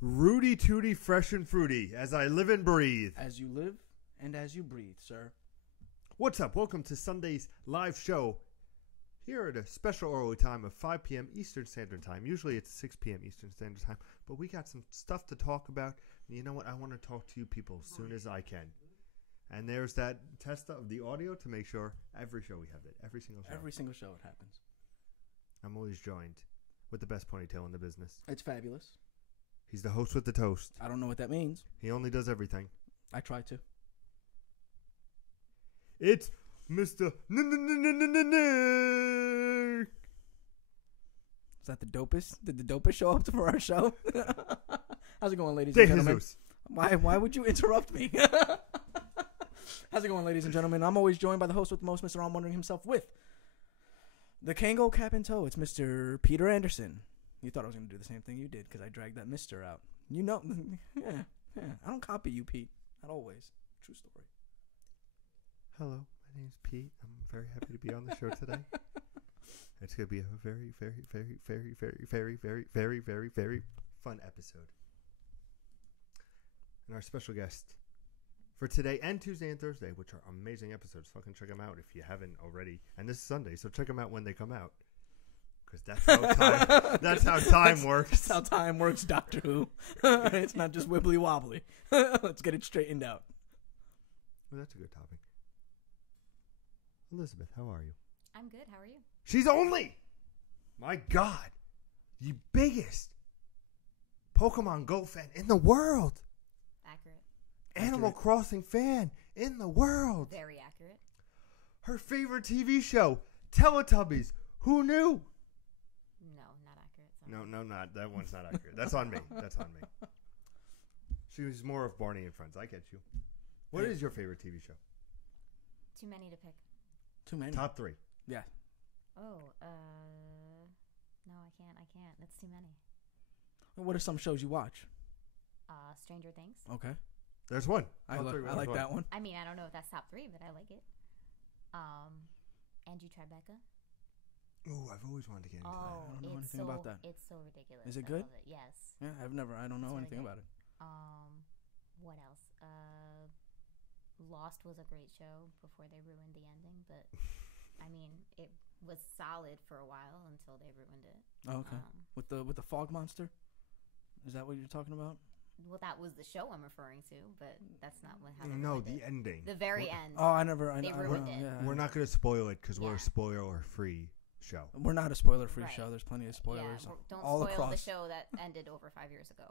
Rudy Tooty, fresh and fruity, as I live and breathe. As you live and as you breathe, sir. What's up? Welcome to Sunday's live show here at a special early time of 5 p.m. Eastern Standard Time. Usually it's 6 p.m. Eastern Standard Time, but we got some stuff to talk about. And you know what? I want to talk to you people as soon as I can. And there's that test of the audio to make sure every show we have it. Every single show. Every single show it happens. I'm always joined with the best ponytail in the business. It's fabulous. He's the host with the toast. I don't know what that means. He only does everything. I try to. It's Mr. Nick. Is that the dopest? Did the dopest show up for our show? How's it going, ladies and gentlemen? Jesus. Why would you interrupt me? How's it going, ladies and gentlemen? I'm always joined by the host with the most, Mr. I'm wondering himself with the Kango cap in tow. It's Mr. Peter Anderson. You thought I was going to do the same thing you did because I dragged that Mr. out. You know, yeah. I don't copy you, Pete. Not always. True story. Hello, my name's Pete. I'm very happy to be on the show today. It's going to be a very, very, very, very, very, very, very, very, very, very fun episode. And our special guest for today and Tuesday and Thursday, which are amazing episodes. Fucking check them out if you haven't already. And this is Sunday, so check them out when they come out. Because that's how time works. That's how time works, Doctor Who. It's not just wibbly wobbly. Let's get it straightened out. Well, that's a good topic. Elizabeth, how are you? I'm good. How are you? She's only, my God, the biggest Pokemon Go fan in the world. Accurate. Animal Crossing fan in the world. Very accurate. Her favorite TV show, Teletubbies. Who knew? No, not accurate. Sorry. No, not. That one's not accurate. That's on me. That's on me. She was more of Barney and Friends. I get you. What is your favorite TV show? Too many to pick. Too many. Top 3. Yeah. Oh, no, I can't. That's too many. What are some shows you watch? Stranger Things. Okay. There's one. I like that one. I mean, I don't know if that's top 3, but I like it. Angie Tribeca. Ooh, I've always wanted to get into that. I don't know anything about that. It's so ridiculous. Is it I good? love it. Yes. Yeah, I don't know really anything good. about it. What else? Lost was a great show before they ruined the ending, but I mean, it was solid for a while until they ruined it. Oh, okay. With the fog monster? Is that what you're talking about? Well, that was the show I'm referring to, but that's not how they No, ruined the it. ending. The very end. Oh, I They ruined it. Yeah, We're not going to spoil it because we're a spoiler-free show. We're not a spoiler-free Right. show. There's plenty of spoilers. Yeah, don't all spoil across. the show that ended over 5 years ago.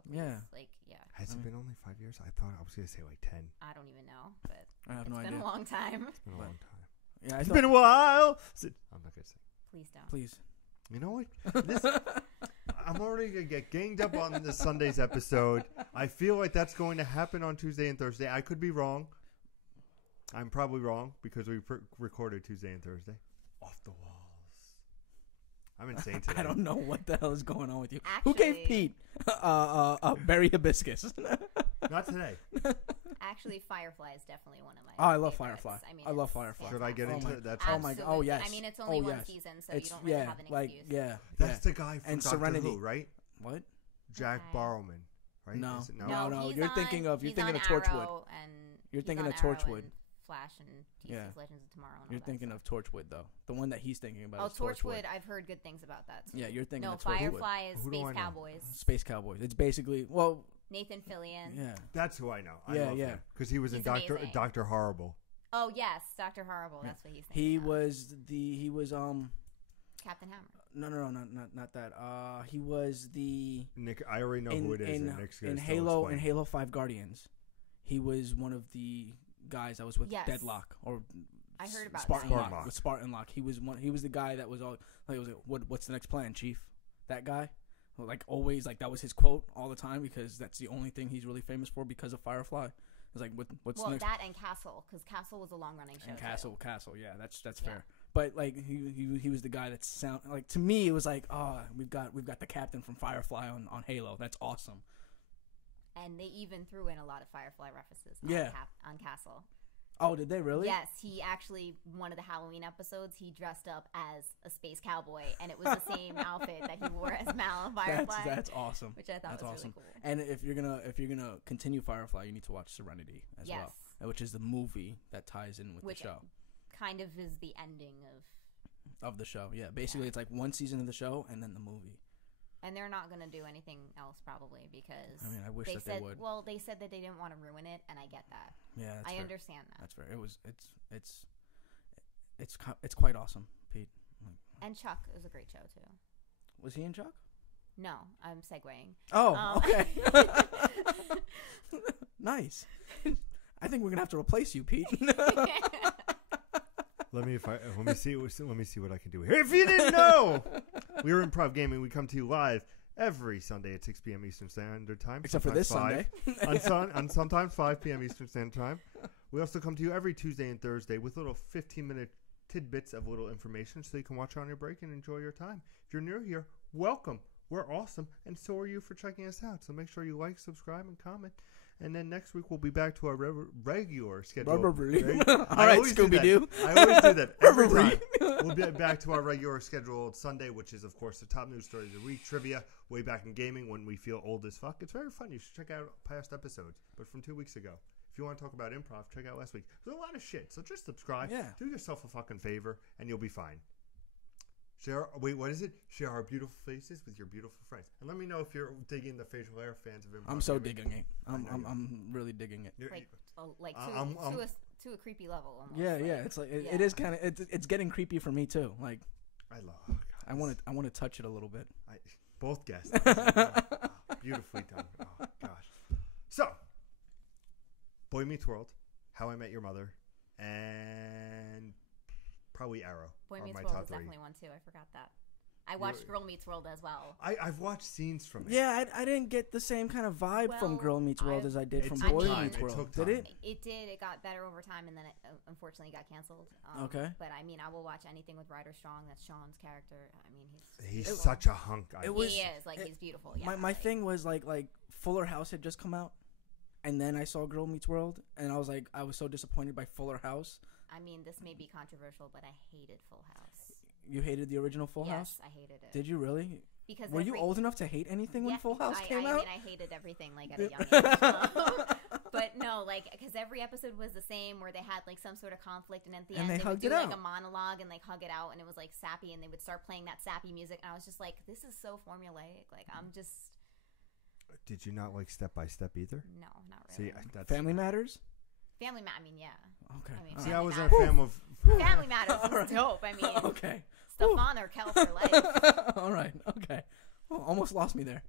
Please. Yeah. Has it been only 5 years? I thought I was going to say like 10. I don't even know, but I have it's no been idea. a long time. It's been a long time. Yeah, It's been a while. I'm not going to say. Please don't. Please. You know what? I'm already going to get ganged up on this Sunday's episode. I feel like that's going to happen on Tuesday and Thursday. I could be wrong. I'm probably wrong because we recorded Tuesday and Thursday. Off the walls. I'm insane today. I don't know what the hell is going on with you. Actually, Who gave Pete berry hibiscus? Not today. Actually, Firefly is definitely one of my. Oh, I love favorites. Firefly. I mean, I love it's Firefly. Should I get into fantastic. that? Oh my god! Oh yes. I mean, it's only one season, so you don't really have an excuse. That's the guy from And Doctor Serenity. Who, right? What? Jack Okay. Barrowman, right? No. Is it- No. he's You're on- thinking of he's on Torchwood. Arrow and You're he's thinking on of Arrow Torchwood. and Flash and DC's Yeah. Legends of Tomorrow. And You're all that thinking stuff. of Torchwood though. The one that he's thinking about Oh, is Torchwood. I've heard good things about that. Too. Yeah, you're thinking No, of Torchwood. Firefly is Who do I Space know? Cowboys. Space Cowboys. It's basically Nathan Fillion. yeah. That's who I know. I Yeah, love yeah. him because he was in He's amazing. Doctor Horrible. Oh yes, Dr. Horrible. Yeah. That's what he's thinking. He of. was Captain Hammer. no, not that. He was the Nick. I already know who it is. and Nick's gonna in still Halo explain. in Halo 5 Guardians. He was one of the guys that was with Yes. Deadlock or I heard about Spartan that. Lock. Spartan With Spartan Lock. He was one. He was the guy that was all like, it was like, what's the next plan, Chief? That guy, like always, like that was his quote all the time because that's the only thing he's really famous for because of Firefly. It's like what's Well, the next? that and Castle, because Castle was a long running show. And Castle, yeah, that's Yeah. fair. But like he was the guy that sound like to me it was like we've got the captain from Firefly on Halo. That's awesome. And they even threw in a lot of Firefly references on Castle. Oh, did they really? Yes, he actually, one of the Halloween episodes, he dressed up as a space cowboy, and it was the same outfit that he wore as Mal original Firefly. That's awesome. Which I thought That's was awesome. really cool. And if you're gonna continue Firefly, you need to watch Serenity as Yes. well, which is the movie that ties in with Which the show. kind of is the ending Of the show, yeah. Basically, it's like one season of the show and then the movie. and they're not going to do anything else probably because I mean, I wish they that said, they would. well, they said that they didn't want to ruin it, and I get that. Yeah, that's I fair. understand that. That's fair. It's quite awesome, Pete. And Chuck is a great show too. Was he in Chuck? No, I'm segueing. Oh, okay. Nice. I think we're gonna have to replace you, Pete. Let me see what I can do here. If you didn't know, we are Improv Gaming. We come to you live every Sunday at 6 p.m. Eastern Standard Time. Except for this sometimes Sunday. 5, on sometimes 5 p.m. Eastern Standard Time. We also come to you every Tuesday and Thursday with little 15-minute tidbits of little information so you can watch on your break and enjoy your time. If you're new here, welcome. We're awesome, and so are you for checking us out. So make sure you like, subscribe, and comment. And then next week we'll be back to our regular schedule. All right, Scooby-Doo. I always do that every time. We'll be back to our regular scheduled Sunday, which is, of course, the top news stories of the week, trivia, way back in gaming when we feel old as fuck. It's very fun. You should check out past episodes, but from 2 weeks ago. If you want to talk about improv, check out last week. There's a lot of shit, so just subscribe. Yeah. Do yourself a fucking favor, and you'll be fine. What is it? Share our beautiful faces with your beautiful friends. And let me know if you're digging the facial hair fans of improv. I'm so digging it. I'm really digging it. To a creepy level. Almost. Yeah, yeah. It's like it is kind of it's getting creepy for me too. Like I love. I want to touch it a little bit. Both guests. Beautifully done. Oh gosh. So, Boy Meets World, How I Met Your Mother, and probably Arrow. Boy are Meets my World top is three. definitely one too. I forgot that. I watched Girl Meets World as well. I've watched scenes from it. Yeah, I didn't get the same kind of vibe from Well, Girl Meets World as I did It from took Boy time. Meets It World. took Did time. it? It did. It got better over time, and then it unfortunately got canceled. Okay. But I mean, I will watch anything with Ryder Strong. That's Sean's character. I mean, He's such a hunk. It he was- is he's beautiful. Yeah. My thing was like Fuller House had just come out, and then I saw Girl Meets World, and I was so disappointed by Fuller House. I mean, this may be controversial, but I hated Full House. You hated the original Full House? Yes, I hated it. Did you really? Because Were you old enough to hate anything when Full House came out? I mean, I hated everything like at a young age. But no, because every episode was the same, where they had like some sort of conflict, and at the end they would hugged do it like out. a monologue and like hug it out, and it was like sappy, and they would start playing that sappy music, and I was just like, this is so formulaic. Like I'm just. Did you not like Step by Step either? No, not really. See, that's Family Matters? Family I mean, yeah. Okay. I mean, All See, right. I was a Matters. fan of. Family Matters is Alright. dope. I mean, Okay. Stefan or Kel for life. All right. Okay. Oh, almost lost me there.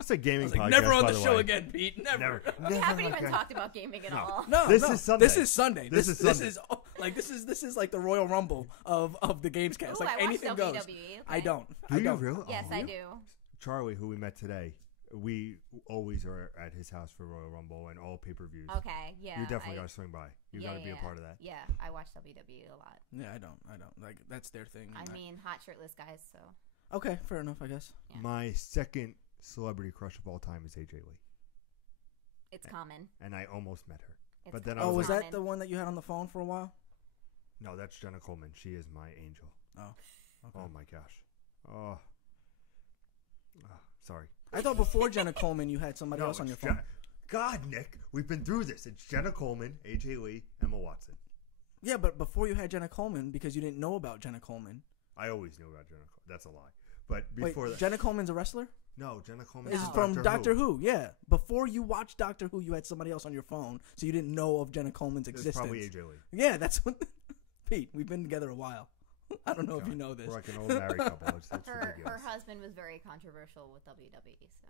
It's a gaming I was like, podcast. never on by the the show way. again, Pete. Never. We haven't even again. talked about gaming at No. all. No, This no. is Sunday. This is Sunday. This is Sunday. This is like the Royal Rumble of the Gamescast. Ooh, like I watch anything WWE. goes. Okay. I don't. Do I you don't. really? Yes, Oh, I you- do. Charlie, who we met today, we always are at his house for Royal Rumble and all pay-per-views. Okay, yeah. You definitely got to swing by. You got to be a part of that. Yeah, I watch WWE a lot. Yeah, I don't. Like that's their thing. I mean, hot shirtless guys, so. Okay, fair enough, I guess. Yeah. My second celebrity crush of all time is AJ Lee, It's common. and I almost met her. It's But then common. I Oh, was Common. that the one that you had on the phone for a while? No, that's Jenna Coleman. She is my angel. Oh. Okay. Oh my gosh. Oh. Sorry. I thought before Jenna Coleman you had somebody else on your it's phone. God, Nick, we've been through this. It's Jenna Coleman, AJ Lee, Emma Watson. Yeah, but before you had Jenna Coleman, because you didn't know about Jenna Coleman. I always knew about Jenna Coleman. That's a lie. But before Wait, that, Jenna Coleman's a wrestler? no, Jenna Coleman This is is from Doctor Who. Who, yeah. Before you watched Doctor Who, you had somebody else on your phone, so you didn't know of Jenna Coleman's It's existence. probably AJ Lee. Yeah, that's what. Pete, we've been together a while. I don't know if you know this. We're like an old married couple. It's Her ridiculous. husband was very controversial with WWE, so.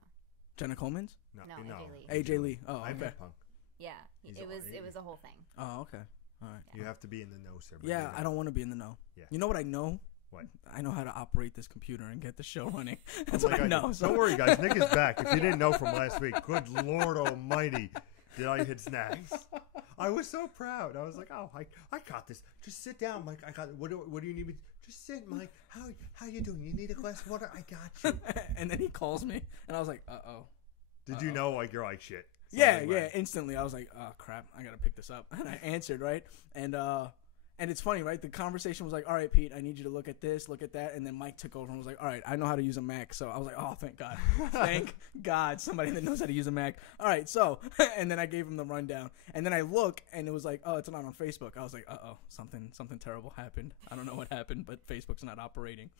Jenna Coleman's? No, no. AJ Lee. AJ Lee. Oh, I okay. met Punk. Yeah, He's it was a whole thing. Oh, okay. All right. You have to be in the know, sir. Yeah, I don't want to be in the know. Yeah. You know what I know? What? I know how to operate this computer and get the show running. That's Like what I know. do. So. Don't worry, guys. Nick is back. If you didn't know from last week, good Lord Almighty, did I hit snacks? I was so proud. I was like, oh, I got this. Just sit down, Mike. I got it. What do you need me? Just sit, Mike. How you doing? You need a glass of water? I got you. And then he calls me, and I was like, uh-oh. Did you know you're like shit? Yeah, Something yeah. went. Instantly, I was like, "Oh crap, I gotta pick this up." And I answered right, and And it's funny, right? The conversation was like, all right, Pete, I need you to look at this, look at that. And then Mike took over and was like, all right, I know how to use a Mac. So I was like, oh, thank God. Thank God, somebody that knows how to use a Mac. All right, so, and then I gave him the rundown. And then I look, and it was like, oh, it's not on Facebook. I was like, uh-oh, something terrible happened. I don't know what happened, but Facebook's not operating.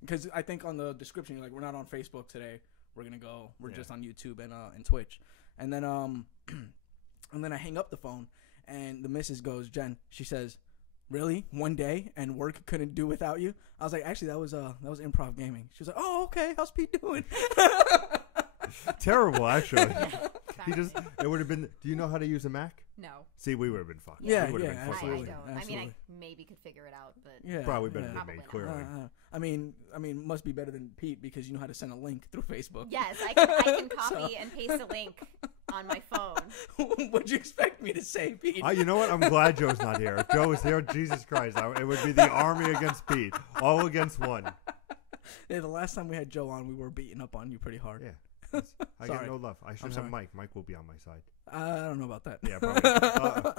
Because I think on the description, you're like, we're not on Facebook today. We're going to go. We're just on YouTube and Twitch. And then and then I hang up the phone, and the missus goes, Jen, she says, really? One day and work couldn't do without you? I was like, actually, that was Improv Gaming. She was like, oh, okay. How's Pete doing? Terrible, actually. It would have been. Do you know how to use a Mac? No. See, we would have been fucked. Yeah, we would have yeah, been fucked. I absolutely. don't. Absolutely. I mean, I maybe could figure it out, but Yeah, Probably better yeah. than me, Probably not. clearly. I mean, must be better than Pete because you know how to send a link through Facebook. yes, I can copy and paste a link on my phone. What'd you expect me to say, Pete? You know what? I'm glad Joe's not here. If Joe was here, Jesus Christ, it would be the army against Pete, all against one. Yeah, the last time we had Joe on, we were beating up on you pretty hard. Yeah. I get no love. I should have Mike. Mike will be on my side. I don't know about that. Yeah, probably.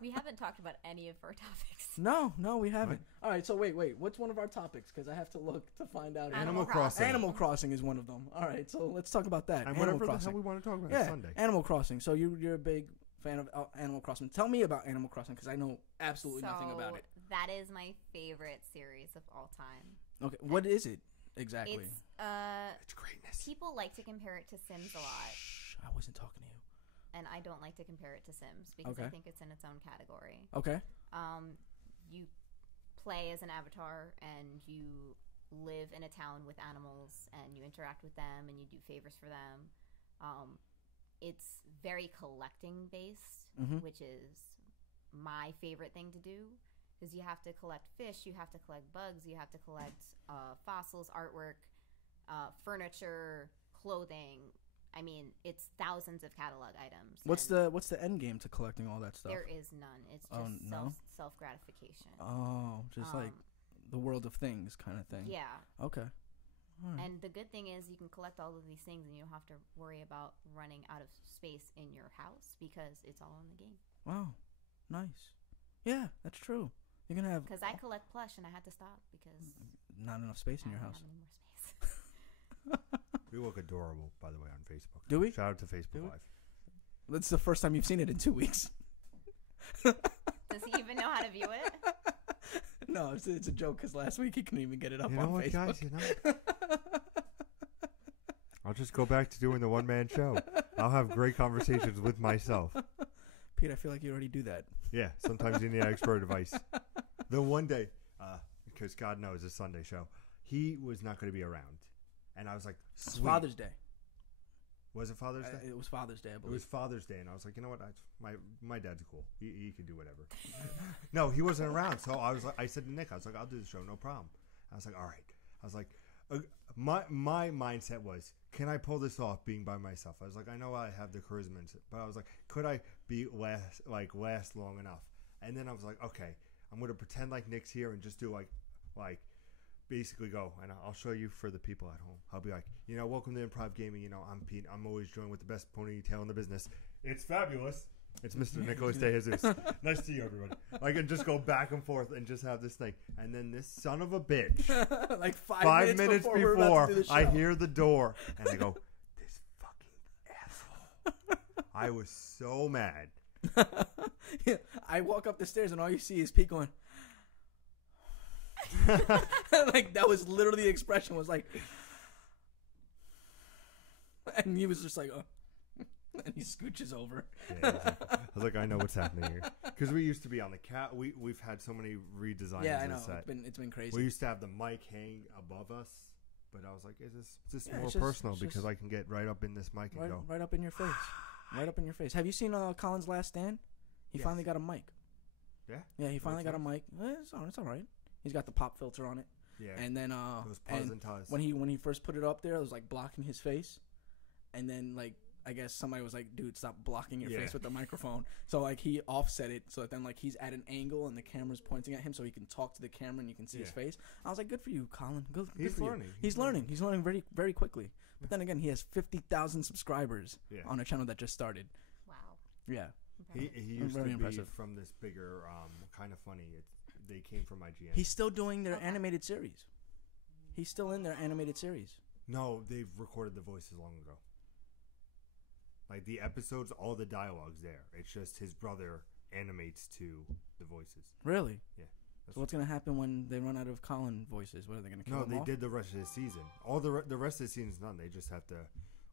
We haven't talked about any of our topics. No, we haven't. What? All right, so wait. What's one of our topics? Because I have to look to find out. Animal Crossing. Animal Crossing is one of them. All right, so let's talk about that. And Animal whatever Crossing. the hell we want to talk about Yeah, Sunday. Animal Crossing. So you're a big fan of Animal Crossing. Tell me about Animal Crossing because I know absolutely nothing about it. That is my favorite series of all time. Okay, what is it exactly? It's greatness. People like to compare it to Sims a lot. Shh, I wasn't talking to you. And I don't like to compare it to Sims because I think it's in its own category. Okay. You play as an avatar and you live in a town with animals and you interact with them and you do favors for them. It's very collecting based, which is my favorite thing to do because you have to collect fish, you have to collect bugs, you have to collect fossils, artwork, furniture, clothing. I mean, it's thousands of catalog items. What's the end game to collecting all that stuff? There is none. It's just self gratification. Oh, just like the world of things kind of thing. Yeah. Okay. All right. And the good thing is you can collect all of these things and you don't have to worry about running out of space in your house because it's all in the game. Wow. Nice. Yeah, that's true. You're gonna have because I collect plush and I had to stop because not enough space in your I house. don't have any more space. We look adorable, by the way, on Facebook. Do we? Shout out to Facebook Live. That's the first time you've seen it in 2 weeks. Does he even know how to view it? No, it's a joke because last week he couldn't even get it up You on know what, Facebook. guys? You know, I'll just go back to doing the one-man show. I'll have great conversations with myself. Pete, I feel like you already do that. Yeah, sometimes you need expert advice. The one day, because God knows it's a Sunday show, he was not going to be around. And I was like, It's sweet. Father's Day. Was it Father's Day? It was Father's Day, I It believe. was Father's Day, and I was like, you know what? My dad's cool. He can do whatever. No, he wasn't around, so I said to Nick, I was like, I'll do the show, no problem. I was like, all right. I was like, my mindset was, can I pull this off being by myself? I was like, I know I have the charisma, but I was like, could I last long enough? And then I was like, okay, I'm gonna pretend like Nick's here and just do like. Basically go, and I'll show you for the people at home. I'll be like, welcome to Improv Gaming. I'm Pete. I'm always joined with the best ponytail in the business. It's fabulous. It's Mr. Nicholas De Jesus. Nice to see you, everybody. I can just go back and forth and just have this thing. And then this son of a bitch, like 5 minutes we're about to do the I show. hear the door, and I go, this fucking asshole. I was so mad. Yeah, I walk up the stairs, and all you see is Pete going... like that was literally the expression was like, and he was just like, and he scooches over. Yeah, exactly. I was like, I know what's happening here because we used to be on the cat. We've had so many redesigns. Yeah, I of know. the set. It's been crazy. We used to have the mic hang above us, but I was like, is this more it's just- personal it's because just- I can get right up in this mic and go. right up in your face, right up in your face. Have you seen Colin's Last Stand? He Yes. finally got a mic. Yeah. Yeah, he finally got a mic. It's all right. He's got the pop filter on it. Yeah. And then Those pause and ties. when he first put it up there, it was like blocking his face, and then like I guess somebody was like, "Dude, stop blocking your face with the microphone." So like he offset it so that then like he's at an angle and the camera's pointing at him, so he can talk to the camera and you can see his face. I was like, "Good for you, Colin. Good He's for learning. You. He's learning. He's learning very very quickly." But then again, he has 50,000 subscribers on a channel that just started. Wow. Yeah. He used very to impressive. be from this bigger kind of funny. they came from IGN. He's still doing their Okay. animated series. He's still in their animated series. No, they've recorded the voices long ago. Like the episodes, all the dialogue's there. It's just his brother animates to the voices. Really? Yeah. So what's gonna happen when they run out of Colin voices? What are they gonna kill No, them they off? did the rest of the season. All the rest of the season's done. They just have to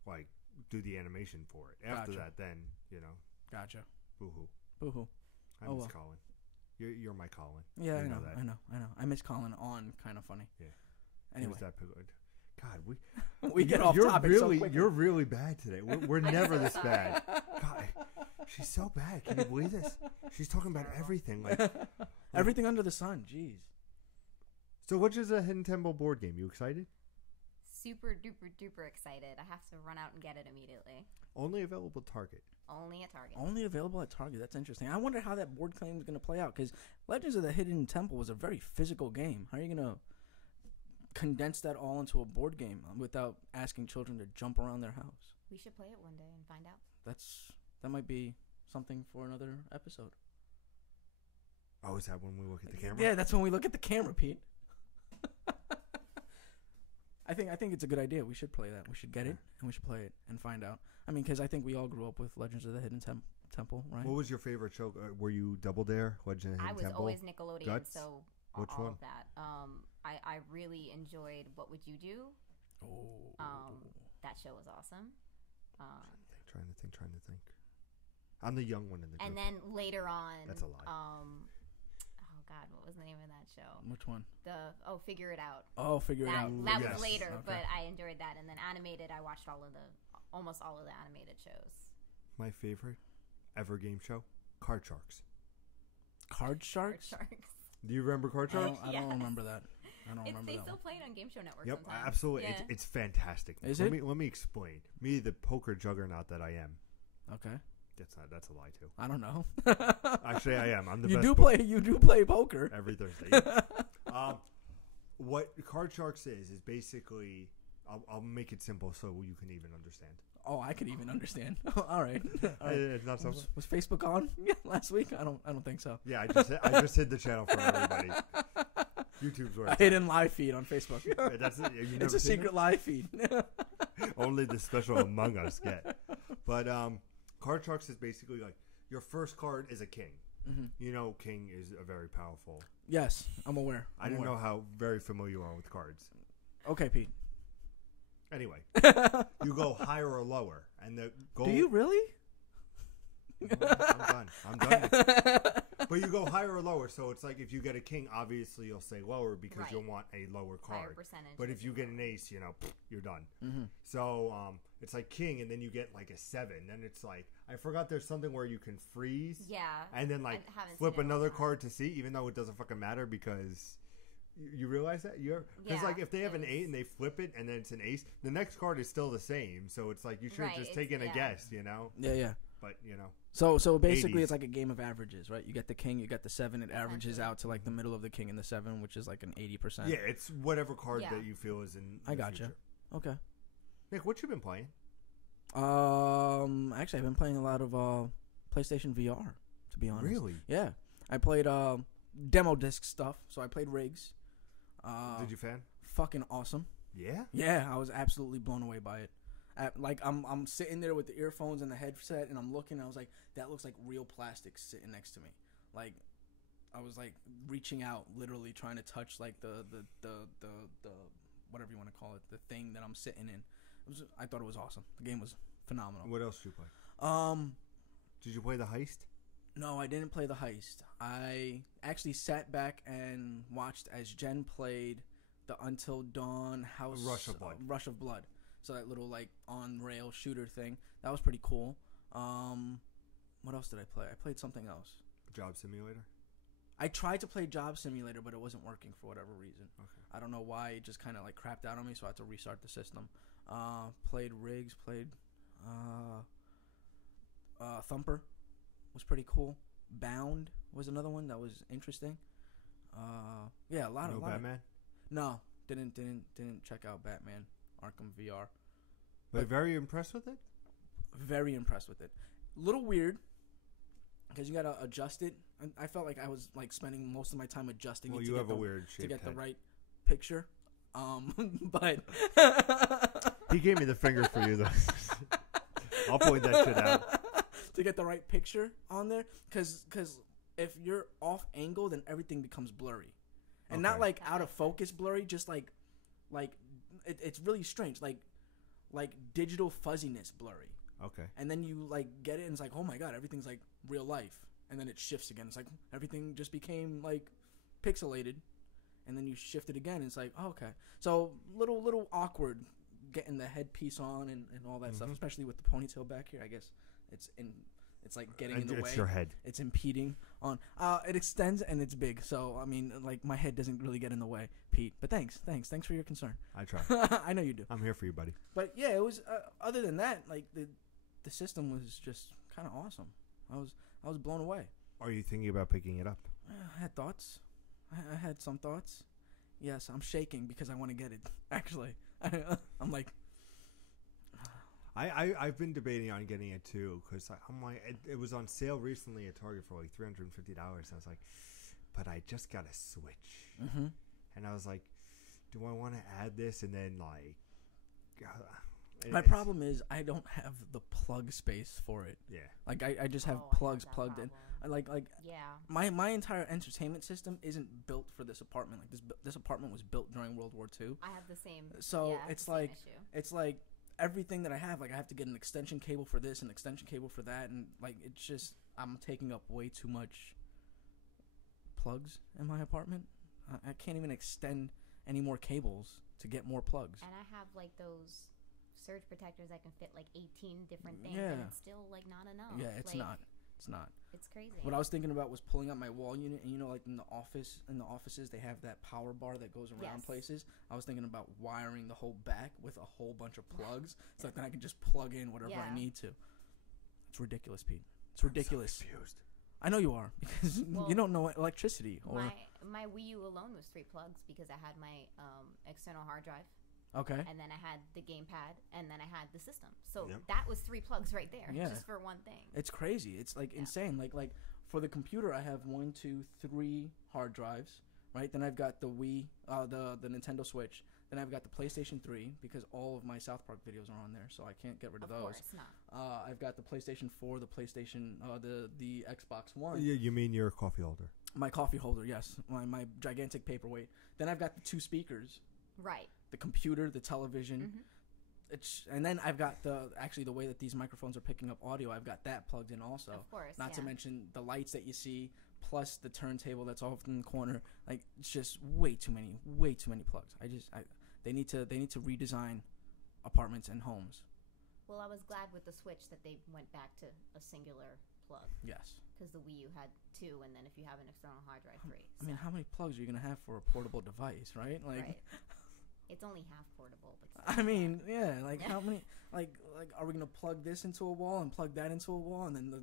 like do the animation for it. After Gotcha. that, then Gotcha. boo-hoo. Boo-hoo. I Oh, miss well. Colin. You're my Colin. Yeah, You I know, that. I know. I miss Colin on Kind of Funny. Yeah. Anyway, Who's that good? God, we get off topic really, so quick. You're really bad today. We're never this so bad. God, she's so bad. Can you believe this? She's talking about everything. Like Everything under the sun. Jeez. So, which is a Hidden Temple board game? You excited? Super duper duper excited. I have to run out and get it immediately. Only available at Target. Only at Target. Only available at Target. That's interesting. I wonder how that board claim is going to play out, because Legends of the Hidden Temple was a very physical game. How are you going to condense that all into a board game without asking children to jump around their house? We should play it one day and find out. That might be something for another episode. Oh, is that when we look at the camera? Yeah, that's when we look at the camera, Pete. I think it's a good idea. We should play that. We should get it and we should play it and find out. I mean, because I think we all grew up with Legends of the Hidden Temple, right? What was your favorite show? Were you Double Dare, Legend of the I Hidden was Temple? always Nickelodeon, Guts? so Which all one? of that. I really enjoyed What Would You Do? That show was awesome. Trying to think. I'm the young one in the group. And then later on, That's a lie. oh God, what was the name of that show? Which one? Figure It Out. Oh, Figure It That Out. that Yes. was later, Okay. but I enjoyed that. And then animated, I watched almost all of the animated shows. My favorite ever game show, Card Sharks. Card Sharks? Sharks. Do you remember Card I Sharks? don't Yes. remember that. I don't remember They that still one. play it on Game Show Network. Yep, sometimes. absolutely. Yeah. It's fantastic. Is let it? Let me explain. Me, the poker juggernaut that I am. Okay. That's a lie too. I don't know. Actually, I am. I'm the You best. do play poker. Every Thursday. What Card Sharks is basically. I'll make it simple so you can even understand. Oh, I could even understand. All right. It's not so. Was Facebook on last week? I don't think so. Yeah, I just hid the channel for everybody. YouTube's where A it's hidden live feed on Facebook. at. That's it. You've never It's a seen secret live feed. it? Only the special Among Us get. But Card Sharks is basically like your first card is a king. Mm-hmm. You know, king is a very powerful. Yes, I'm aware. I don't know how very familiar you are with cards. Okay, Pete. Anyway, you go higher or lower, and the goal. Do you really? I'm done. But you go higher or lower, so it's like if you get a king, obviously you'll say lower because Right. you'll want a lower Higher card. percentage. But if you get an ace, you're done. Mm-hmm. So it's like king, and then you get like a 7. Then it's like I forgot there's something where you can freeze. Yeah. And then like I haven't flip seen it in a another long card to see, even though it doesn't fucking matter because you realize that because Yeah, like if they have an it 8 was- and they flip it and then it's an ace, the next card is still the same. So it's like you should have Right, just it's- taken a yeah. guess, Yeah. But So basically, 80s. it's like a game of averages, right? You get the king, you get the 7. It averages Essentially. out to like the middle of the king and the 7, which is like an 80%. yeah, it's whatever card Yeah. that you feel is in. I the gotcha. future. Okay. Nick, what you been playing? Actually, I've been playing a lot of PlayStation VR. To be honest. Really? Yeah. I played demo disc stuff. So I played Rigs. Did you fan? Fucking awesome. Yeah. Yeah, I was absolutely blown away by it. I'm sitting there with the earphones and the headset, and I'm looking. I was like, that looks like real plastic sitting next to me. Like, I was like reaching out, literally trying to touch like the whatever you want to call it, the thing that I'm sitting in. I thought it was awesome. The game was phenomenal. What else did you play? Did you play the heist? No, I didn't play the heist. I actually sat back and watched as Jen played the Until Dawn House Rush of Blood. Rush of Blood. So that little like on rail shooter thing. That was pretty cool. What else did I play? I played something else. Job Simulator. I tried to play Job Simulator, but it wasn't working for whatever reason. Okay. I don't know why. It just kind of like crapped out on me, so I had to restart the system. Played Rigs. Played Thumper. Was pretty cool. Bound was another one that was interesting. Yeah, a lot No of Batman. No, didn't check out Batman Arkham VR. But very impressed with it. Very impressed with it. Little weird. because you gotta adjust it. I felt like I was like spending most of my time adjusting Well, it you have a weird shape to get the head. right picture. But He gave me the finger for you, though. I'll point that shit out. To get the right picture on there, because if you're off angle, then everything becomes blurry, and not Okay. like out of focus blurry, just like it's really strange, like digital fuzziness blurry. Okay. And then you like get it, and it's like, oh my god, everything's like real life, and then it shifts again. It's like everything just became like pixelated, and then you shift it again. And it's like, oh, okay, so little awkward getting the headpiece on and all that stuff, especially with the ponytail back here. I guess it's like getting in the way. It's your head. It's impeding on. It extends and it's big, so I mean, like my head doesn't really get in the way, Pete. But thanks for your concern. I try. I know you do. I'm here for you, buddy. But yeah, it was. Other than that, like the system was just kind of awesome. I was blown away. Are you thinking about picking it up? I had thoughts. I had some thoughts. Yes, I'm shaking because I want to get it. Actually, I'm like. I've been debating on getting it too because I'm like it was on sale recently at Target for like $350. And I was like, but I just got a Switch, and I was like, do I want to add this? And then like, my problem is I don't have the plug space for it. Yeah, like I just have I plugs that plugged in. problem. Like Yeah. my entire entertainment system isn't built for this apartment. Like this apartment was built during World War II. I have the same. So yeah, it's the same like issue. it's like everything that I have. Like I have to get an extension cable for this, an extension cable for that, and like it's just I'm taking up way too much plugs in my apartment. I can't even extend any more cables to get more plugs. And I have like those surge protectors that can fit like 18 different things, Yeah. and it's still like not enough. Yeah, it's like, not. It's not. It's crazy. What I was thinking about was pulling up my wall unit, and you know, like in the offices, they have that power bar that goes around Yes. places. I was thinking about wiring the whole back with a whole bunch of plugs, so that then I can just plug in whatever I Yeah. need to. It's ridiculous, Pete. It's ridiculous. I'm so confused. I know you are because Well, you don't know electricity or my Wii U alone was 3 plugs because I had my external hard drive, okay. and then I had the gamepad, and then I had the system. So Yep. that was 3 plugs right there, Yeah. just for one thing. It's crazy. It's like insane. Like for the computer, I have 1, 2, 3 hard drives. Right. Then I've got the Wii, the Nintendo Switch. Then I've got the PlayStation 3 because all of my South Park videos are on there, so I can't get rid of those. Course not. I've got the PlayStation 4, the PlayStation, the Xbox One. Yeah, you mean your coffee holder? My coffee holder, yes, my gigantic paperweight. Then I've got the 2 speakers, Right. the computer, the television. Mm-hmm. And then I've got the way that these microphones are picking up audio. I've got that plugged in also. Of course. Not to yeah. mention the lights that you see, plus the turntable that's off in the corner. Like it's just way too many plugs. They need to redesign apartments and homes. Well, I was glad with the Switch that they went back to a singular plug Yes. because the Wii U had 2, and then if you have an external hard drive, 3. I mean, how many plugs are you gonna have for a portable device, right? Like, right. It's only half portable, but still. I mean, yeah. Like, how many? Like, are we gonna plug this into a wall and plug that into a wall, and then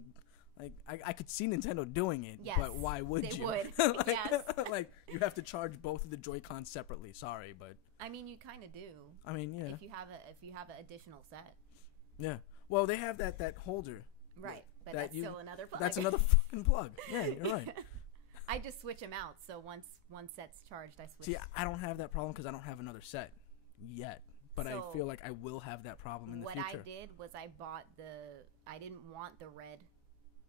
I could see Nintendo doing it, Yes, but why would they you? would. like, Yes. like you have to charge both of the Joy-Cons separately. Sorry, but I mean, you kind of do. I mean, yeah, If you have an additional set, yeah. Well, they have that holder. right? But That that's you- still another plug. That's another fucking plug. Yeah, you're right. I just switch them out. So once one set's charged, I switch. See, I don't have that problem because I don't have another set yet. But I So, feel like I will have that problem in the what future. I did was I bought I didn't want the red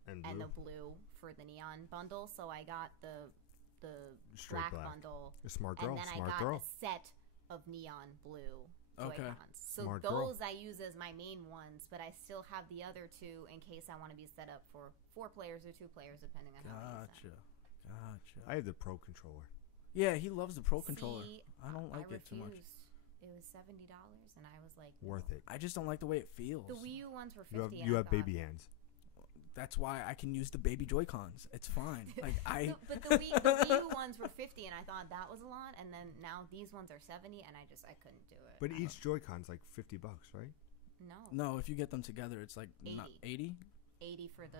And and blue? the blue for the neon bundle, so I got the Straight black black. bundle, A smart girl. and then Smart I got girl. a set of neon blue Okay. Joy-Cons. So Smart girl. those I use as my main ones, but I still have the other 2 in case I want to be set up for 4 players or 2 players, depending on how I use them. Gotcha. I have the Pro controller. Yeah, he loves the Pro controller. See, I don't like I it too much. refused. It was $70, and I was like, Worth no. it. I just don't like the way it feels. The Wii U ones were 50. You have and you I have thought- baby hands. That's why I can use the baby Joy-Cons. It's fine. Like But the Wii U ones were 50, and I thought that was a lot. And then now these ones are 70, and I couldn't do it. But each Joy-Con's like $50, right? No, No, if you get them together, it's like 80. not 80. 80 for the.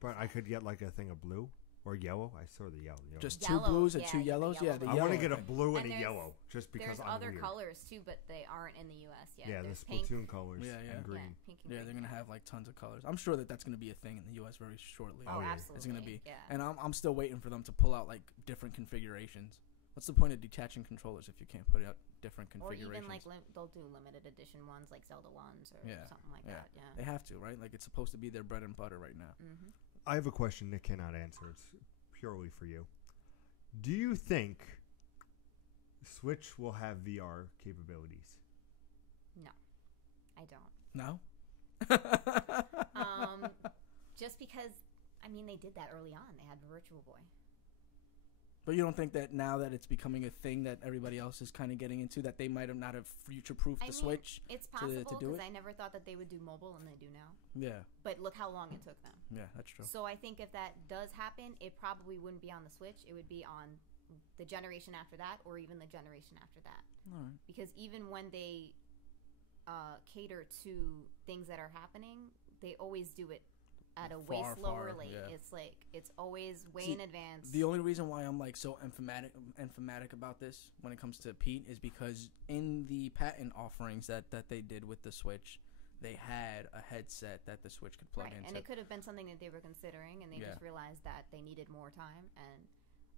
But I could get like a thing of blue. Or yellow? I saw the yellow. Just Yellow, two blues and yeah, two get the yellows. yellow Yeah, the one. I yellow. want to get a thing. blue and And a there's- yellow, just because There's I'm other weird. colors too, but they aren't in the U.S. yet. Yeah, the There's pink. Splatoon colors Yeah, yeah. and green. Yeah, pink and Yeah, green. they're gonna have like tons of colors. I'm sure that that's gonna be a thing in the U.S. very shortly. Oh, yeah. absolutely. It's gonna be. Yeah. And I'm still waiting for them to pull out like different configurations. What's the point of detaching controllers if you can't put out different Or configurations? even like they'll do limited edition ones, like Zelda ones or Yeah, something like yeah. that. Yeah. They have to, right? Like it's supposed to be their bread and butter right now. Mm-hmm. I have a question Nick cannot answer. It's purely for you. Do you think Switch will have VR capabilities? No, I don't. No. Just because, I mean, they did that early on. They had Virtual Boy. But you don't think that now that it's becoming a thing that everybody else is kind of getting into, that they might have not have future-proofed the Switch? It's to possible do because it? I never thought that they would do mobile, and they do now. Yeah, But look how long it took them. yeah, that's true. So I think if that does happen, it probably wouldn't be on the Switch. It would be on the generation after that, or even the generation after that. All right. Because even when they cater to things that are happening, they always do it at a way Far, slower far, rate. yeah. It's like it's always way See, in advance. The only reason why I'm like so emphatic about this when it comes to Pete is because in the patent offerings that they did with the Switch, they had a headset that the Switch could plug right, into. and it could have been something that they were considering, and they just realized that they needed more time. And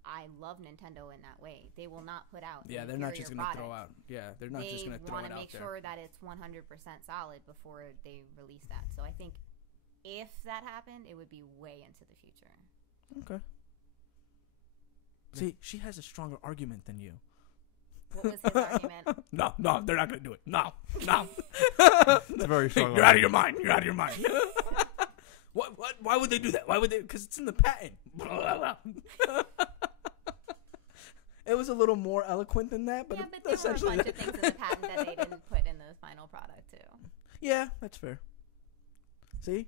I love Nintendo in that way. They will not put out. Yeah, an they're not just inferior going to throw out. product. Yeah, they're not just going to throw it out there. They want to make sure that it's 100% solid before they release that. So I think if that happened, it would be way into the future. Okay. See, she has a stronger argument than you. What was his argument? No, they're not going to do it. No. It's a very strong You're out of your mind. You're out of your mind. What? Why would they do that? Why would they? Because it's in the patent. It was a little more eloquent than that, but Yeah, but there were a essentially, bunch of things in the patent that they didn't put in the final product too. yeah, that's fair. See,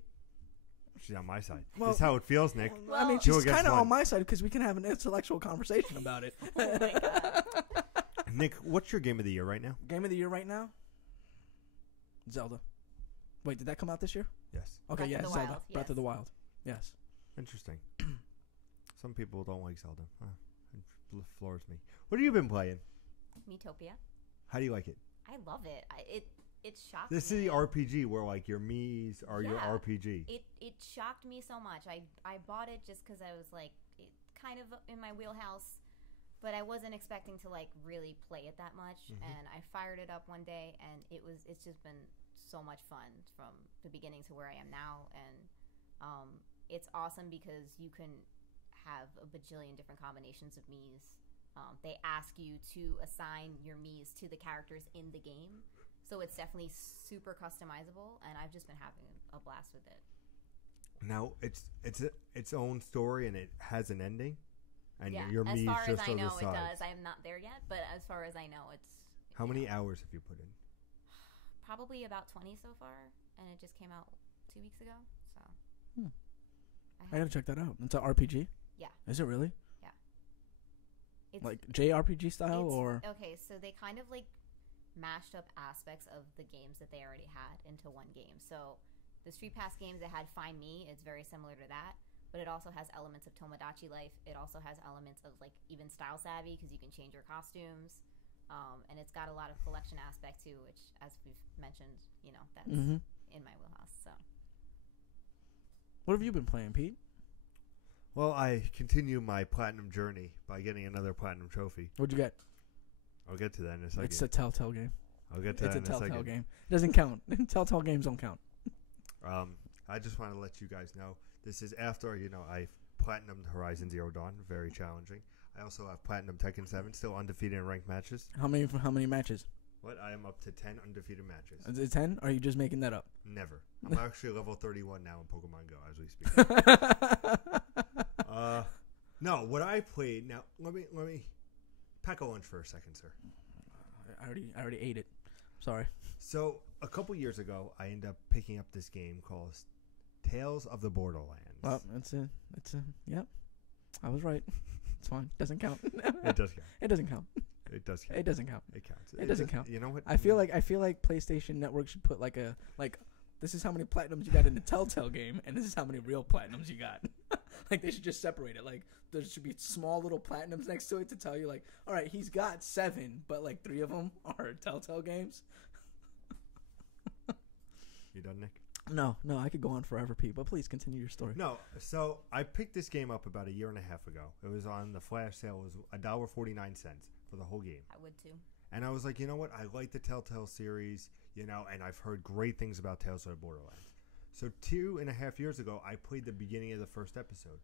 She's on my side. Well- This is how it feels, Nick. I mean, Well- Two she's against kind of one. on my side because we can have an intellectual conversation about it. Oh my god. Nick, what's your game of the year right now? Game of the year right now? Zelda. Wait, did that come out this year? Yes. Okay, Breath yeah, of the Zelda. Wild, Breath yes. of the Wild. Yes. Interesting. Some people don't like Zelda. It floors me. What have you been playing? Metopia. How do you like it? I love it. It shocked This me. is the RPG where like your Mii's are your Yeah. RPG. It shocked me so much. I bought it just because I was like it kind of in my wheelhouse, but I wasn't expecting to like really play it that much. Mhm. And I fired it up one day, and it's just been so much fun from the beginning to where I am now. And it's awesome because you can have a bajillion different combinations of Mii's. They ask you to assign your Mii's to the characters in the game. So it's definitely super customizable, and I've just been having a blast with it. Now its own story and it has an ending. And Yeah, your as Mii's far as just I on the know, it sides. does. I am not there yet, but as far as I know, it's How many hours have you put in? probably about 20 so far, and it just came out 2 weeks ago. So I gotta check that out. It's an RPG? Yeah. Is it really? it's Like JRPG style it's- or? okay, so they kind of like mashed up aspects of the games that they already had into one game. So the Street Pass games that had Find Me, it's very similar to that, but it also has elements of Tomodachi Life. It also has elements of like even Style Savvy because you can change your costumes, and it's got a lot of collection aspect too, which, as we've mentioned, that's Mm-hmm. in my wheelhouse. So What have you been playing, Pete? Well, I continue my platinum journey by getting another platinum trophy. What'd you get? I'll get to that in a second. It's a Telltale game. I'll get to It's that a in a Telltale second. game. It doesn't count. Telltale games don't count. I just want to let you guys know this is after I've platinumed Horizon Zero Dawn, very challenging. I also have platinum Tekken 7, still undefeated in ranked matches. How many matches? What? I am up to 10 undefeated matches. Is it 10? Or are you just making that up? Never. I'm actually level 31 now in Pokemon Go as we speak. No, what I played now. Let me pack a lunch for a second, sir. I already ate it. Sorry. So a couple years ago, I ended up picking up this game called Tales of the Borderlands. Well, yep. I was right. It's fine. Doesn't count. It does count. It doesn't count. It does count. It doesn't count. It counts. It doesn't count. You know what? I feel like PlayStation Network should put like this is how many platinums you got in the Telltale game, and this is how many real platinums you got. Like they should just separate it. Like there should be small little platinums next to it to tell you like, all right, he's got 7, but like 3 of them are Telltale games. You done, Nick? No, I could go on forever, Pete, but please continue your story. No, so I picked this game up about a year and a half ago. It was on the flash sale. It was $1.49 for the whole game. I would too. And I was like, you know what? I like the Telltale series, and I've heard great things about Tales of the Borderlands. So 2.5 years ago, I played the beginning of the first episode.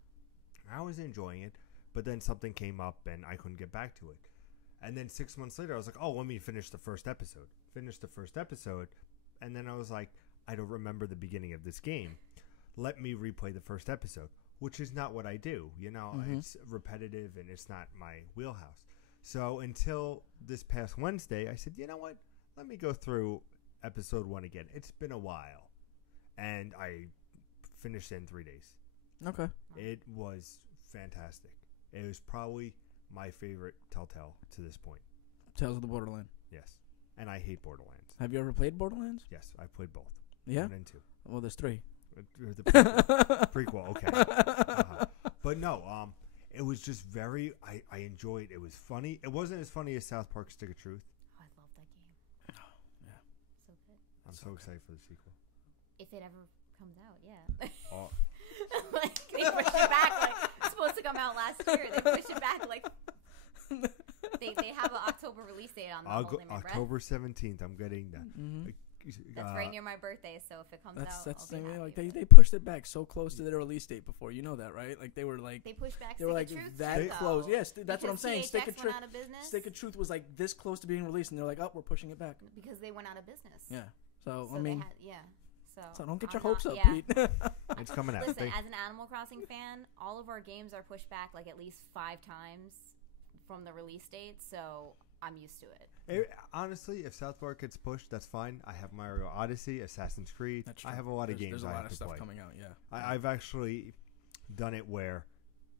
I was enjoying it, but then something came up and I couldn't get back to it. And then 6 months later, I was like, oh, let me finish the first episode. Finished the first episode, and then I was like, I don't remember the beginning of this game. Let me replay the first episode, which is not what I do. It's repetitive and it's not my wheelhouse. So until this past Wednesday, I said, you know what? Let me go through episode 1 again. It's been a while. And I finished it in 3 days. Okay. It was fantastic. It was probably my favorite Telltale to this point. Tales of the Borderland. Yes. And I hate Borderlands. Have you ever played Borderlands? Yes, I played both. Yeah? 1 and 2. Well, there's 3. The prequel. Prequel, okay. But no, it was just I enjoyed it. It was funny. It wasn't as funny as South Park Stick of Truth. Oh, I love that game. Yeah. So good. I'm so excited for the sequel. If it ever comes out, yeah. Oh. Like they pushed it back. Like it's supposed to come out last year. They pushed it back. Like they have an October release date on the whole thing. October 17th. I'm getting that. Mm-hmm. That's right near my birthday. So if it comes out, that's the I'll be thing. happy. Like they pushed it back so close to their release date before. You know that, right? Like they were like they pushed back. They were like Stick of Truth that too, close. though. Yes, that's what I'm saying. THX Stick of Truth. went out of business. Stick of Truth was like this close to being released, and they're like, "Oh, we're pushing it back." Because they went out of business. Yeah. So I they mean, had, so don't get your I'm hopes not- up, yeah. Pete. It's coming out. Listen, as an Animal Crossing fan, all of our games are pushed back like at least 5 times from the release date, so I'm used to it. Honestly, if South Park gets pushed, that's fine. I have Mario Odyssey, Assassin's Creed. That's true. I have a lot of games There's a I lot have of to stuff play. coming out. Yeah. I've actually done it where,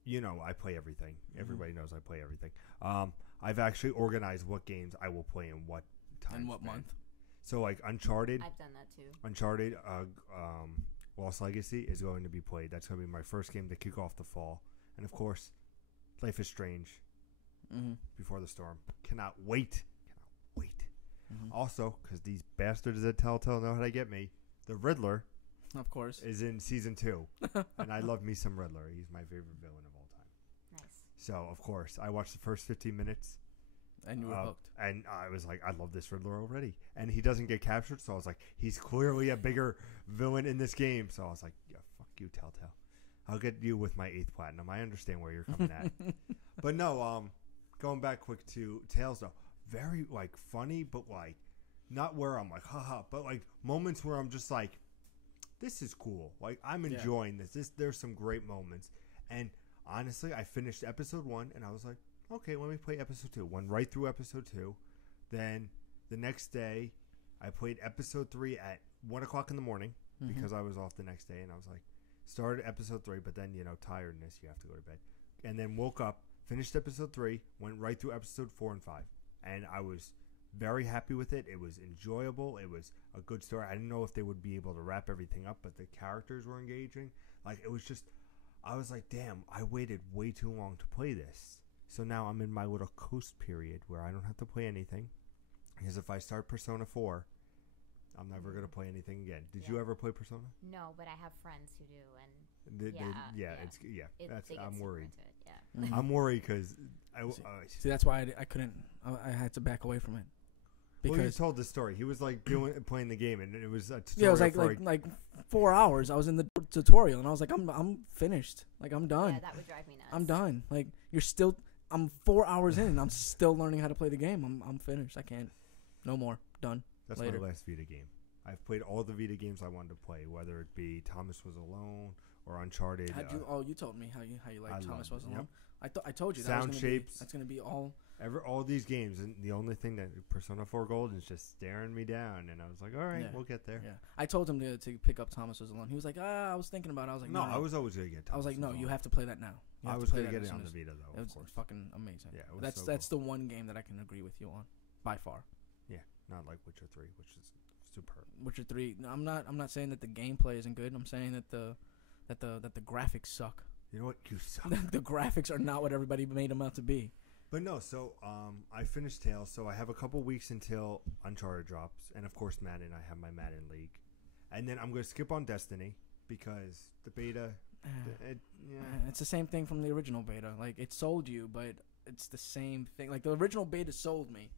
I play everything. Everybody knows I play everything. I've actually organized what games I will play in what time. In what month? So like Uncharted. I've done that too. Uncharted, Lost Legacy is going to be played. That's going to be my first game to kick off the fall. And of course, Life is Strange. Before the Storm. Cannot wait. Also, because these bastards at Telltale know how to get me, the Riddler, of course, is in season 2. And I love me some Riddler. He's my favorite villain of all time. Nice. So, of course, I watched the first 15 minutes. And you were hooked. And I was like, I love this Riddler already. And he doesn't get captured, so I was like, he's clearly a bigger villain in this game. So I was like, yeah, fuck you, Telltale. I'll get you with my 8th platinum. I understand where you're coming at. But no, going back quick to Tales, though. Very, funny, but, not where I'm like, haha, but, moments where I'm just like, this is cool. I'm enjoying this. There's some great moments. And, honestly, I finished episode 1, and I was like, okay, let me play episode 2. Went right through episode 2. Then, the next day, I played episode 3 at 1 o'clock in the morning, because I was off the next day, and I was like, started episode 3, but then, tiredness, you have to go to bed. And then woke up, finished episode 3, went right through episode 4 and 5. And I was very happy with it. It was enjoyable. It was a good story. I didn't know if they would be able to wrap everything up, but the characters were engaging. It was just, I was like, damn, I waited way too long to play this. So now I'm in my little coast period where I don't have to play anything. Because if I start Persona 4, I'm never going to play anything again. Did you ever play Persona? No, but I have friends who do, and I'm worried. Yeah. I'm worried because see, that's why I couldn't. I had to back away from it. Because you told the story. He was playing the game, and it was a tutorial. Yeah, it was like 4 hours. I was in the tutorial, and I was like, I'm finished. I'm done. Yeah, that would drive me nuts. I'm done. I'm 4 hours in, and I'm still learning how to play the game. I'm finished. I can't. No more. Done. That's Later. my last Vita game. I've played all the Vita games I wanted to play, whether it be Thomas Was Alone or Uncharted. You told me how you like Thomas Was Alone. Yep. I told you Sound Shapes. That's gonna be all. All these games, and the only thing that Persona 4 Gold is just staring me down, and I was like, all right, we'll get there. Yeah, I told him to pick up Thomas Was Alone. He was like, I was thinking about it. I was like, no. I was always gonna get Thomas. I was like, no, Was you Alone. have to play that now. I was gonna get it on the Vita though. It was fucking amazing. Yeah, it was that's the one game that I can agree with you on, by far. Yeah, not like Witcher 3, which is superb. Witcher 3. I'm not saying that the gameplay isn't good. I'm saying that the graphics suck. You know what? You suck. The graphics are not what everybody made them out to be. But no, so I finished Tales, so I have a couple weeks until Uncharted drops, and of course Madden. I have my Madden League, and then I'm going to skip on Destiny because the beta. It's the same thing from the original beta. Like, it sold you, but it's the same thing. Like, the original beta sold me,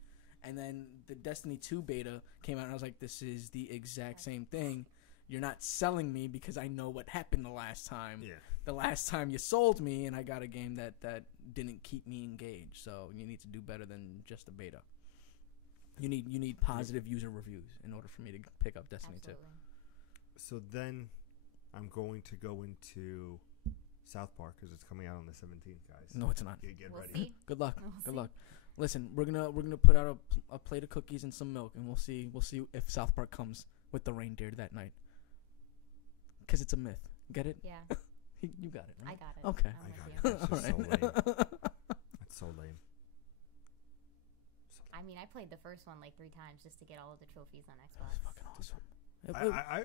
and then the Destiny 2 beta came out, and I was like, this is the exact same thing. You're not selling me because I know what happened the last time. Yeah. The last time you sold me, and I got a game that didn't keep me engaged. So you need to do better than just a beta. You need positive user reviews in order for me to pick up Destiny 2. So then I'm going to go into South Park because it's coming out on the 17th, guys. No, it's not. Get We'll ready. see. Good luck. We'll Good see. luck. Listen, we're gonna put out a plate of cookies and some milk, and we'll see if South Park comes with the reindeer that night. Because it's a myth. Get it? Yeah, You got it, I right? got it. Okay. I'm I with got you. it. That's just so lame. That's so lame. I mean, I played the first one like 3 times just to get all of the trophies on That Xbox. was fucking awesome.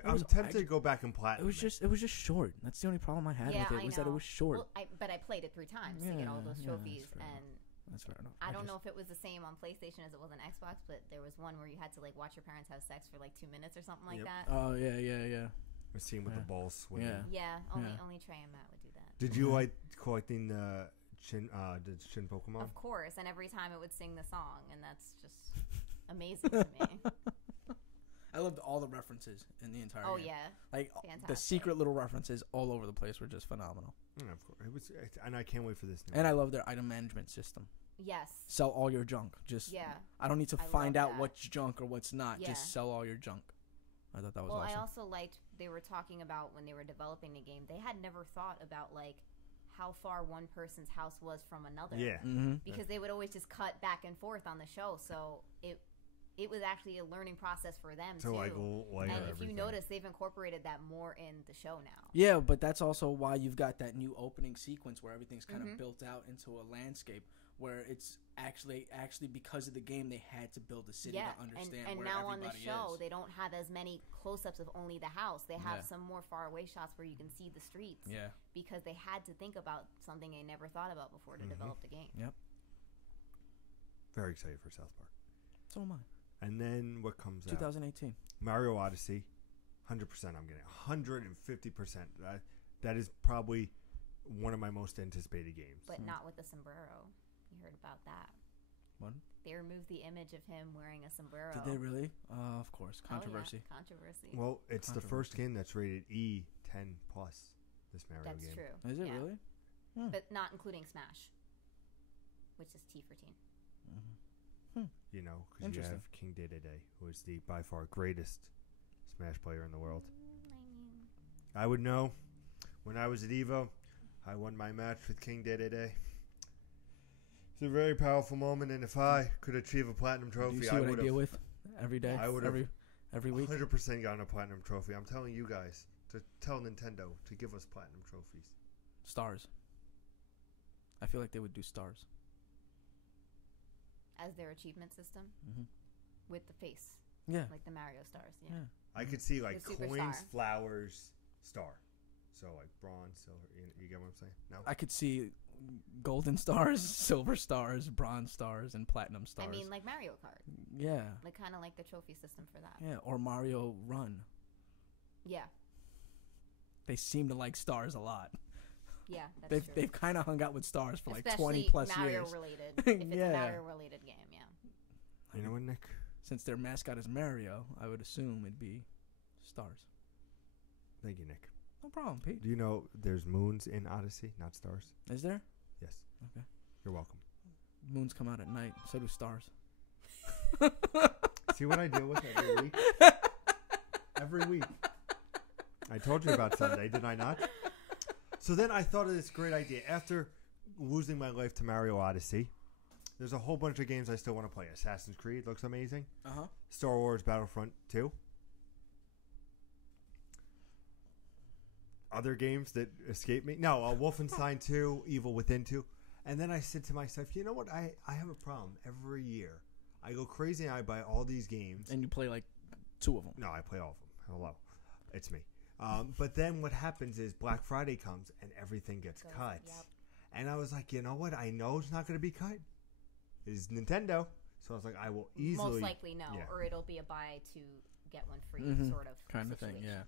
I'm tempted to go back and platinum. It was just short. That's the only problem I had Yeah, with it. I Was that it know. was short. Well, but I played it 3 times to get all those Yeah, trophies, that's fair and That's fair enough. I don't know if it was the same on PlayStation as it was on Xbox, but there was one where you had to like watch your parents have sex for like 2 minutes or something like Yep. that. Oh yeah. A scene with the Yeah. balls swinging. Yeah. Yeah, only Trey and Matt would do that. Did you like collecting the Shin Pokemon? Of course, and every time it would sing the song, and that's just amazing to me. I loved all the references in the entire Oh game. yeah, Like the Fantastic. secret little references all over the place were just phenomenal. Yeah, of course. And I can't wait for this. New And one. I love their item management system. yes, Sell all your junk. Just yeah. I don't need to I find love out that. what's junk or what's not. Yeah. Just sell all your junk. I thought that was Well, awesome. I also liked they were talking about when they were developing the game. They had never thought about like how far one person's house was from another. Yeah. Mm-hmm. Because they would always just cut back and forth on the show, so it was actually a learning process for them To too. like layer And if everything. you notice, they've incorporated that more in the show now. Yeah, but that's also why you've got that new opening sequence where everything's kind Mhm. of built out into a landscape where it's actually because of the game they had to build a city Yeah, to understand and where now on the everybody show is. they don't have as many close-ups of only the house. They have Yeah. some more far-away shots where you can see the streets. Yeah. Because they had to think about something they never thought about before to Mhm. develop the game. Very excited for South Park. So am I. And then what comes out? 2018. Mario Odyssey. 100% I'm getting 150%. That is probably one of my most anticipated games. But not with the sombrero. You heard about that. What? They removed the image of him wearing a sombrero. Did they really? Of course. Oh, yeah, Controversy. controversy. Well, it's the first Controversy. game that's rated E10 plus. This Mario That's game. true. Is it Yeah. really? But not including Smash, which is T for teen. You know, because you Interesting. have King Dedede, who is the by far greatest Smash player in the world. I would know. When I was at EVO, I won my match with King Dedede. It's a very powerful moment, and if I could achieve a platinum Do trophy, you see I what I would deal have with every day? I would've every week. 100% gotten a platinum trophy. I'm telling you guys to tell Nintendo to give us platinum trophies. Stars. I feel like they would do stars. As their achievement system Mm-hmm. with the face, Yeah. like the Mario stars. Yeah. Yeah. I could see like The coins, superstar. flowers, star. So like bronze, silver. You get what I'm saying? No. I could see golden stars, silver stars, bronze stars, and platinum stars. I mean, like Mario Kart, yeah. like kind of like the trophy system for that. Yeah. Or Mario Run. Yeah, They seem to like stars a lot. yeah, that's true. They've kind of hung out with stars for like Especially 20 plus Mario years. related. If it's Yeah. a Mario related game, yeah. You know what, Nick? Since their mascot is Mario, I would assume it'd be stars. Thank you, Nick. No problem, Pete. Do you know there's moons in Odyssey, not stars? Is there? Yes. Okay. You're welcome. Moons come out at night. So do stars. See what I deal with every week? Every week. I told you about Sunday, did I not? So then I thought of this great idea. After losing my life to Mario Odyssey, there's a whole bunch of games I still want to play. Assassin's Creed looks amazing. Uh-huh. Star Wars Battlefront 2. Other games that escape me. No, Wolfenstein 2, Evil Within 2. And then I said to myself, you know what? I have a problem. Every year, I go crazy and I buy all these games. And you play like 2 of them. No, I play all of them. Hello. It's me. But then what happens is Black Friday comes and everything gets cut. Yep. And I was like, you know what? I know it's not going to be cut. It's Nintendo. So I was like, I will easily. Most likely no, yeah. or it'll be a buy to get one free sort of kind of thing. situation. Yeah.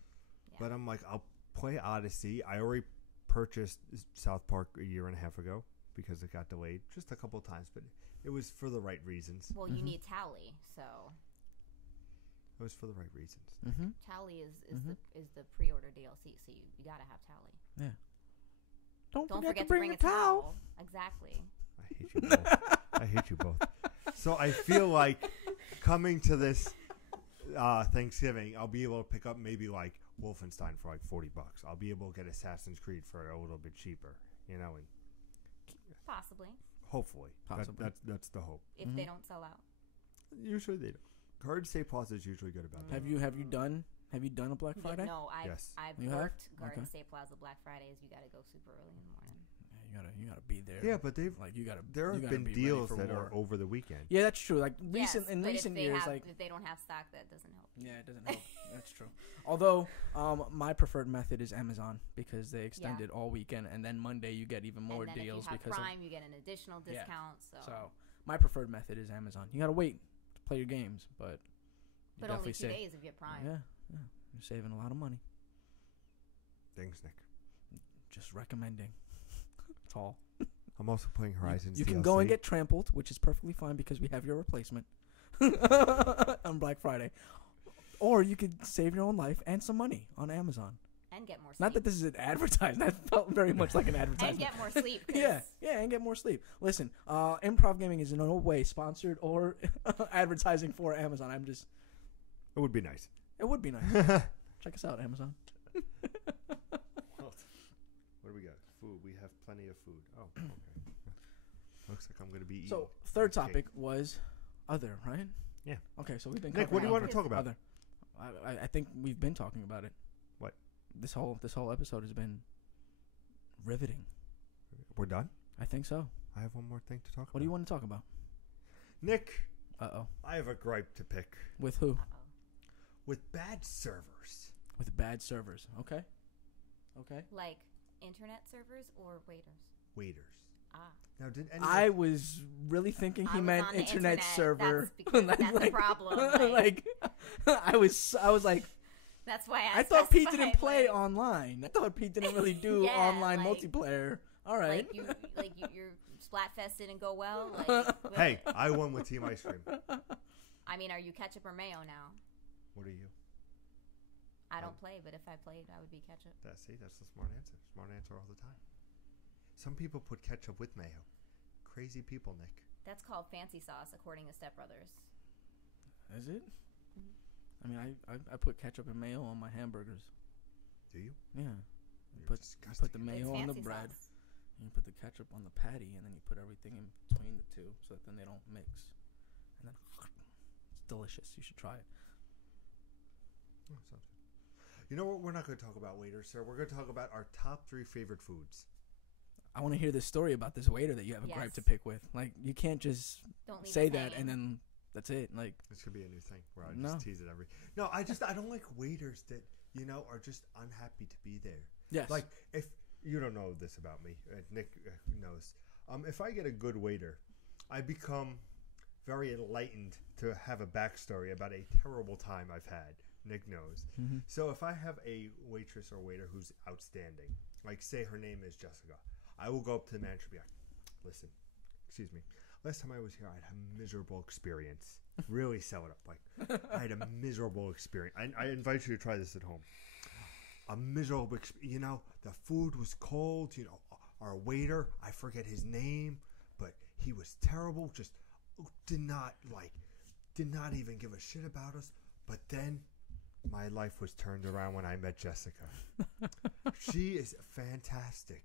But I'm like, I'll play Odyssey. I already purchased South Park a year and a half ago because it got delayed just a couple of times, but it was for the right reasons. Well, you need Tally, so It was for the right reasons. Tally is the pre-order DLC, so you gotta have Tally. Yeah. Don't forget to to bring a a towel. Exactly. I hate you both. I hate you both. So I feel like coming to this Thanksgiving, I'll be able to pick up maybe like Wolfenstein for like $40. I'll be able to get Assassin's Creed for a little bit cheaper, you know, and Possibly. hopefully. Possibly. That's the hope. If they don't sell out. Usually they don't. Garden State Plaza is usually good about that. Have you done a Black Friday? No, Yes. I've You have? worked Garden Okay. State Plaza Black Fridays. You gotta go super early in the morning. Yeah, you gotta be there. Yeah, but they've Like you gotta. there you have gotta been be ready deals for that war. are over the weekend. Yeah, that's true. Like Yes, recent but recent if they years, have, like if they don't have stock, that doesn't help. yeah, it doesn't help. That's true. Although my preferred method is Amazon because they extend it all weekend, and then Monday you get even more and then deals if you have because Prime, you get an additional discount. so my preferred method is Amazon. You gotta wait to play your games, but you but definitely only 2 save. days if you have Prime. Yeah, you're saving a lot of money. Thanks, Nick. Just recommending. That's all. I'm also playing Horizons. You can DLC. go and get trampled, which is perfectly fine because we have your replacement on Black Friday. Or you could save your own life and some money on Amazon. And get more sleep. Not that this is an advertisement. That felt very much like an advertisement. And get more sleep. 'cause Yeah, and get more sleep. Listen, Improv Gaming is in no way sponsored or advertising for Amazon. It would be nice. It would be nice. Check us out, Amazon. What do we got? Food. We have plenty of food. Oh, okay. Looks like I'm going to be eating. So, third cake. topic was other, right? Yeah. Okay, so we've been. Nick, what do you want to talk about? Other. I think we've been talking about it. What? This whole episode has been riveting. We're done? I think so. I have one more thing to talk about. What do you want to talk about? Nick, Uh-oh. I have a gripe to pick. With who? Uh-oh. With bad servers. With bad servers. Okay. Like internet servers or waiters? Waiters. Ah. Now, did anyone... I was really thinking he I was meant on the internet server. That's the problem. Like, I was like, That's why I thought Pete specified, didn't play like, online. I thought Pete didn't really do Yeah, online like- multiplayer. All right. Like your Splatfest didn't go well. Like, Hey, I won with Team Ice Cream. I mean, are you ketchup or mayo now? What are you? I don't play, but if I played, I would be ketchup. That's the smart answer. Smart answer all the time. Some people put ketchup with mayo. Crazy people, Nick. That's called fancy sauce, according to Step Brothers. Is it? I mean, I put ketchup and mayo on my hamburgers. Do you? Yeah. You're Put disgusting. the It's mayo on the fancy bread. sauce. And you put the ketchup on the patty, and then you put everything in between the two, so that then they don't mix. And then it's delicious. You should try it. Oh, sounds good. You know what? We're not going to talk about waiters, sir. We're going to talk about our top 3 favorite foods. I want to hear this story about this waiter that you have a gripe Yes. to pick with. Like, you can't just Don't leave say us that and hanging. then that's it. Like, This could be a new thing where I No. just tease it every. No, I don't like waiters that are just unhappy to be there. yes. Like if you don't know this about me, Nick knows. If I get a good waiter, I become very enlightened to have a backstory about a terrible time I've had. Nick knows. Mm-hmm. So if I have a waitress or waiter who's outstanding, like say her name is Jessica, I will go up to the manager and be like, listen, excuse me, last time I was here I had a miserable experience. Really sell it up. Like, I had a miserable experience. I invite you to try this at home. A miserable experience. The food was cold. Our waiter, I forget his name, but he was terrible. Just did not even give a shit about us. But then my life was turned around when I met Jessica. She is fantastic.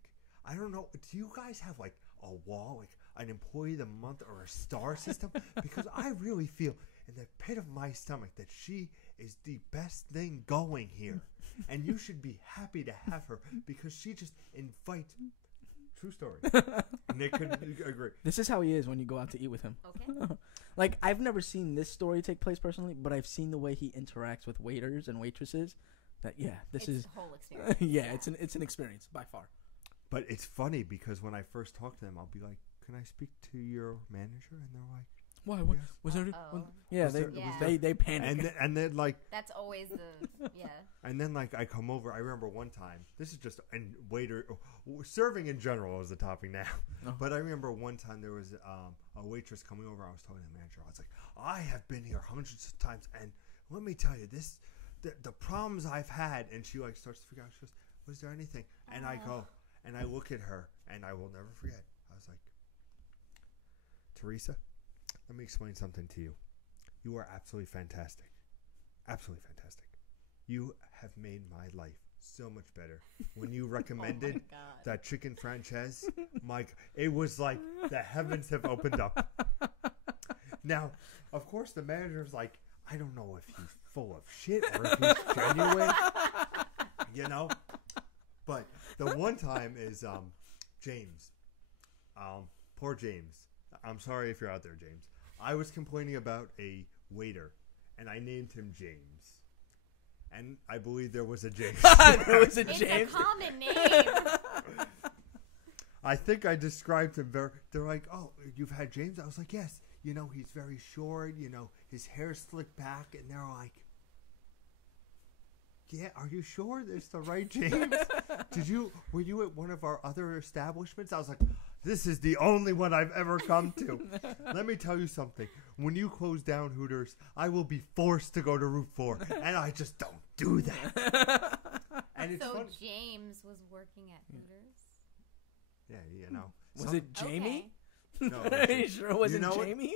I don't know. Do you guys have like a wall, like an employee of the month or a star system? Because I really feel in the pit of my stomach that she is the best thing going here. And you should be happy to have her because she just invites. True story. Nick could agree. this is how he is when you go out to eat with him. Okay. Like, I've never seen this story take place personally, but I've seen the way he interacts with waiters and waitresses. That this it's is a whole experience. it's an experience by far. But it's funny because when I first talk to them, I'll be like, "Can I speak to your manager?" And they're like, Why? What Yes. was there? Uh-oh. Yeah, Was they there- was there- they panic. and then like, That's always the and then like I come over. I remember one time. This is just and waiter serving in general is the topic now. Oh. But I remember one time there was a waitress coming over. I was talking to the manager. I was like, I have been here hundreds of times, and let me tell you this: the problems I've had. And she like starts to figure out. She goes, "Was there anything?" And I go, and I look at her, and I will never forget. I was like, Teresa, let me explain something to you. You are absolutely fantastic. Absolutely fantastic. You have made my life so much better. When you recommended Oh my God. that chicken franchise, Mike, it was like the heavens have opened up. Now, of course, the manager's like, I don't know if he's full of shit or if he's genuine, you know? But the one time is James. Poor James. I'm sorry if you're out there, James. I was complaining about a waiter, and I named him James. And I believe there was a James. There was a It's James. a common name. I think I described him very... They're like, oh, you've had James? I was like, yes. You know, he's very short. You know, his hair's slicked back. And they're like, yeah, are you sure it's the right James? Were you at one of our other establishments? I was like, this is the only one I've ever come to. Let me tell you something. When you close down Hooters, I will be forced to go to Route 4. And I just don't do that. And it's So funny. James was working at Hooters. Yeah, you know. Was it Jamie? Okay. No, Are you sure it wasn't know what? Jamie?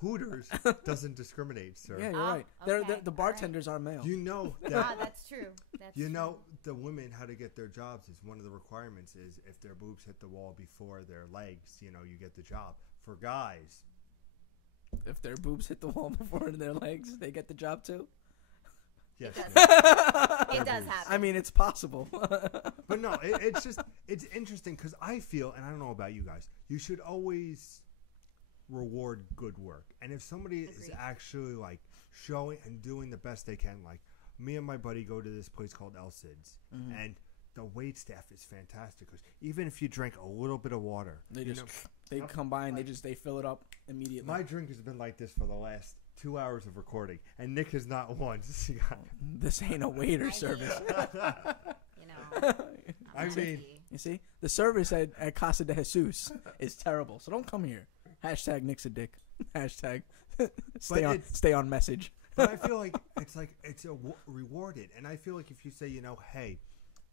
Hooters doesn't discriminate, sir. Yeah, you're Oh, right. okay. The bartenders are male. You know Ah, that. that's true. That's You true. know the women how to get their jobs is one of the requirements is if their boobs hit the wall before their legs, you know, you get the job. For guys, If their boobs hit the wall before their legs, they get the job too. yes. It does. Their It does boobs. happen. I mean, it's possible. But no, it's interesting because I feel, and I don't know about you guys, you should always reward good work. And if somebody is Agreed. actually like showing and doing the best they can, like me and my buddy go to this place called El Cid's, and the wait staff is fantastic because even if you drink a little bit of water, They you just know, they come by and they fill it up immediately. my drink has been like this for the last 2 hours of recording, and Nick has not once. This ain't a waiter I service. You know, I I'm mean- risky. You see, the service at Casa de Jesus is terrible. So don't come here. Hashtag Nick's a dick. Hashtag stay on message. But I feel like it's rewarded, and I feel like if you say, you know, hey,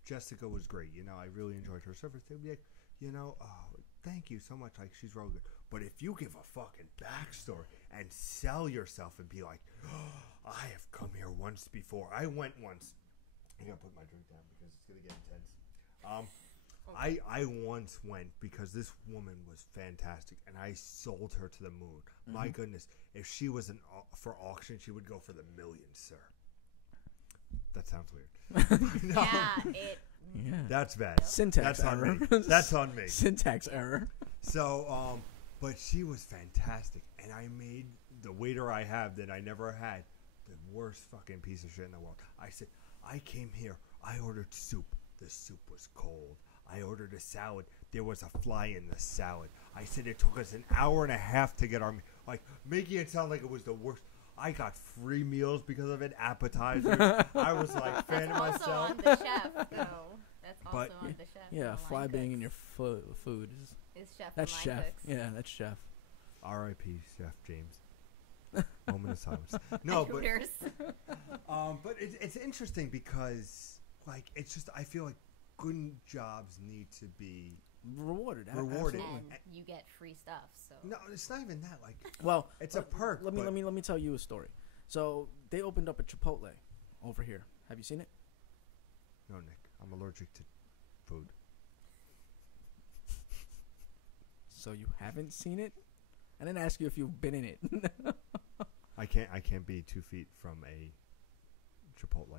Jessica was great, you know, I really enjoyed her service, they'd be like, you know, oh, thank you so much, like she's real good. But if you give a fucking backstory and sell yourself and be like, oh, I have come here once before. I went once. I gotta put my drink down because it's gonna get intense. I once went because this woman was fantastic, and I sold her to the moon. My goodness, if she was for auction, she would go for the millions, sir. That sounds weird. No, Yeah. that's bad. Syntax That's on error. me. That's on me. Syntax error. So, but she was fantastic, and I made the waiter I have that I never had the worst fucking piece of shit in the world. I said, I came here, I ordered soup. The soup was cold. I ordered a salad. There was a fly in the salad. I said it took us an hour and a half to get our like making it sound like it was the worst. I got free meals because of it, appetizers. I was like fanning That's also myself. on the chef, though. That's also But- on the chef. Yeah, on fly Line being Cooks. in your food is Is chef that's on Line chef. Cooks. Yeah, that's chef. R.I.P. Chef James. Moment of silence. No, but Hooters. but it's interesting because like it's just I feel like good jobs need to be Rewarded. Rewarded. Absolutely. And you get free stuff. So no. It's not even that. Like Well, it's a perk. Let me tell you a story. So they opened up a Chipotle over here. Have you seen it? No, Nick. I'm allergic to food. So you haven't seen it? I didn't ask you if you've been in it. I can't be 2 feet from a Chipotle.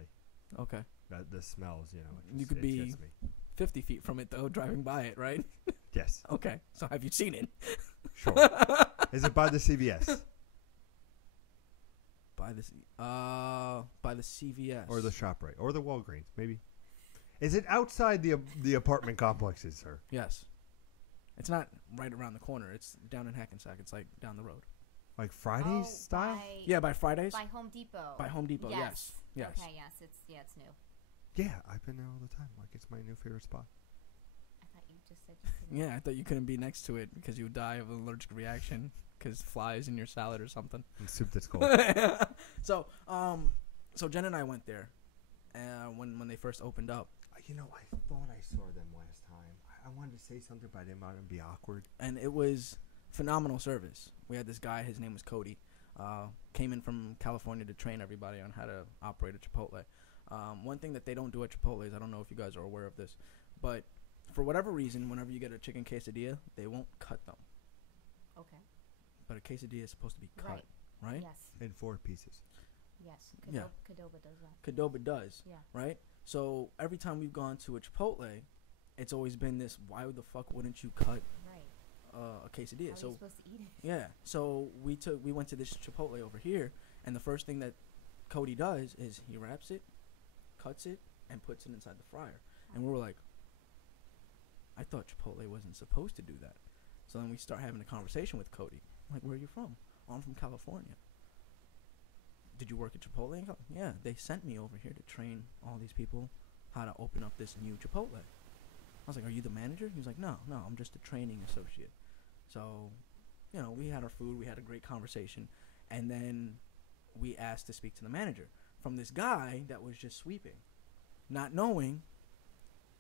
Okay. The smells, you know. You could it be- gets me. 50 feet from it, though, driving by it, right? Yes, Okay. So have you seen it? sure. Is it by the CVS? by the CVS or the ShopRite or the Walgreens, maybe. Is it outside the apartment complexes, sir? Yes. It's not right around the corner. It's down in Hackensack. It's like down the road. Like Fridays style? Yeah, by Fridays. By Home Depot. By Home Depot. Yes. Yes. Okay. Yes. It's new. Yeah, I've been there all the time. Like it's my new favorite spot. I thought you just said you couldn't. Yeah, I thought you couldn't be next to it because you would die of an allergic reaction because flies in your salad or something. And soup that's cold. So Jen and I went there, when they first opened up. You know, I thought I saw them last time. I wanted to say something, but I didn't want to be awkward. And it was phenomenal service. We had this guy. His name was Cody. Came in from California to train everybody on how to operate a Chipotle. One thing that they don't do at Chipotle is, I don't know if you guys are aware of this, but for whatever reason, whenever you get a chicken quesadilla, they won't cut them. Okay. But a quesadilla is supposed to be cut, right? Yes. In 4 pieces. Yes. Yeah. Cadoba does that. Cadoba does. Yeah. Right? So every time we've gone to a Chipotle, it's always been this, why the fuck wouldn't you cut a quesadilla? How are you supposed to eat it? Yeah. So we went to this Chipotle over here, and the first thing that Cody does is he wraps it, cuts it, and puts it inside the fryer. And we were like, I thought Chipotle wasn't supposed to do that. So then we start having a conversation with Cody. I'm like, where are you from? Oh, I'm from California. Did you work at Chipotle? Yeah, they sent me over here to train all these people how to open up this new Chipotle. I was like, are you the manager? He was like, no, I'm just a training associate. So, we had our food. We had a great conversation. And then we asked to speak to the manager from this guy that was just sweeping, not knowing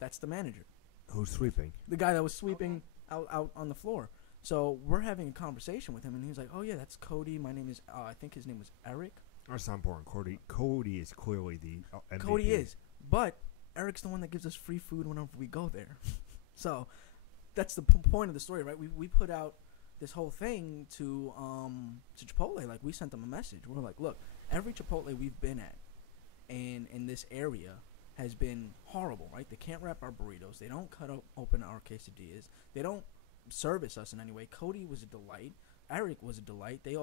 that's the manager. Who's sweeping? The guy that was sweeping out on the floor. So we're having a conversation with him, and he's like, oh, yeah, that's Cody. My name is, I think his name was Eric. That's not important. Cody is clearly the MVP. Cody is. But Eric's the one that gives us free food whenever we go there. So that's the point of the story, right? We put out this whole thing to Chipotle. Like, we sent them a message. We're like, look, every Chipotle we've been at and in this area has been horrible, right? They can't wrap our burritos. They don't cut open our quesadillas. They don't service us in any way. Cody was a delight. Eric was a delight. They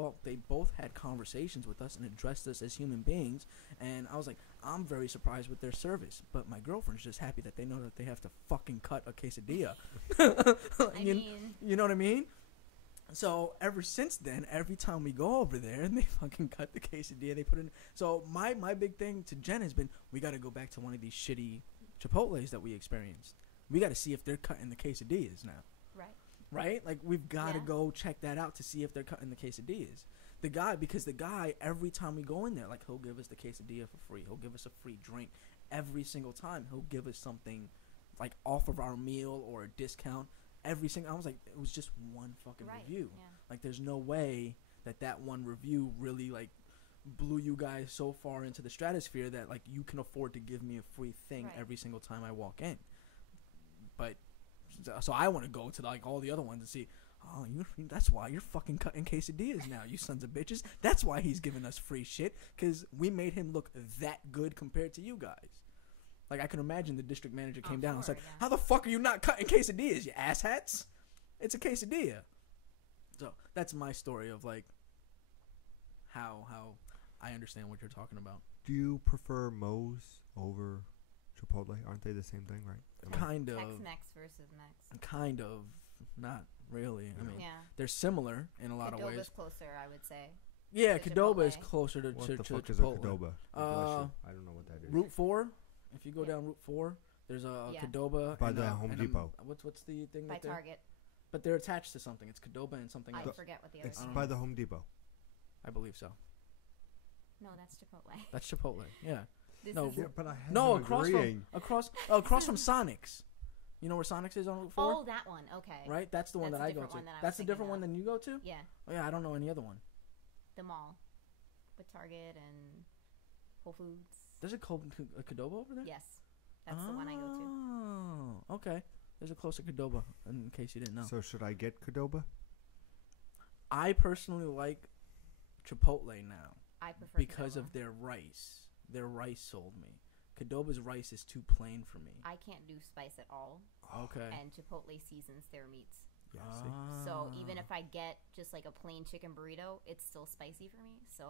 both had conversations with us and addressed us as human beings. And I was like, I'm very surprised with their service. But my girlfriend's just happy that they know that they have to fucking cut a quesadilla. You know what I mean? So ever since then, every time we go over there and they fucking cut the quesadilla, they put in. So my big thing to Jen has been, we got to go back to one of these shitty Chipotles that we experienced. We got to see if they're cutting the quesadillas now. Right? Like, we've got to go check that out to see if they're cutting the quesadillas. Because the guy, every time we go in there, like, he'll give us the quesadilla for free. He'll give us a free drink. Every single time, he'll give us something, like, off of our meal or a discount. I was like, it was just one fucking review. Yeah. Like, there's no way that one review really, like, blew you guys so far into the stratosphere that, like, you can afford to give me a free thing every single time I walk in. But... So I want to go to like all the other ones and see. Oh, that's why you're fucking cutting quesadillas now, you sons of bitches. That's why he's giving us free shit, because we made him look that good compared to you guys. Like, I can imagine the district manager came down and said, "How the fuck are you not cutting quesadillas, you asshats? It's a quesadilla." So that's my story of like how I understand what you're talking about. Do you prefer Moe's over Chipotle? Aren't they the same thing, right? Kind of. Tex-Mex versus Mex. Kind of. Not really. I mean, they're similar in a lot of ways. Cadoba's closer, I would say. Yeah, Cadoba is closer to What to the fuck Chipotle. is a Cadoba? I don't know what that is. Route 4. If you go down Route 4, there's a Cadoba. By the Home Depot. What's the thing? By Target. But they're attached to something. It's Cadoba and something else. I forget what the other It's by the Home Depot. I believe so. No, that's Chipotle. That's Chipotle, yeah. But I had across from Sonic's. You know where Sonic's is on Route 4? Oh, that one. Okay. Right? That's the one that I go to. That's a different one than you go to? Yeah. Oh, yeah, I don't know any other one. The mall. With Target and Whole Foods. There's a Cadoba over there? Yes. That's the one I go to. Oh, okay. There's a closer Cadoba, in case you didn't know. So should I get Cadoba? I personally like Chipotle now. I prefer because Cadoba. of their rice. Their rice sold me. Cadoba's rice is too plain for me. I can't do spice at all. Okay. And Chipotle seasons their meats. Yeah, So even if I get just like a plain chicken burrito, it's still spicy for me. So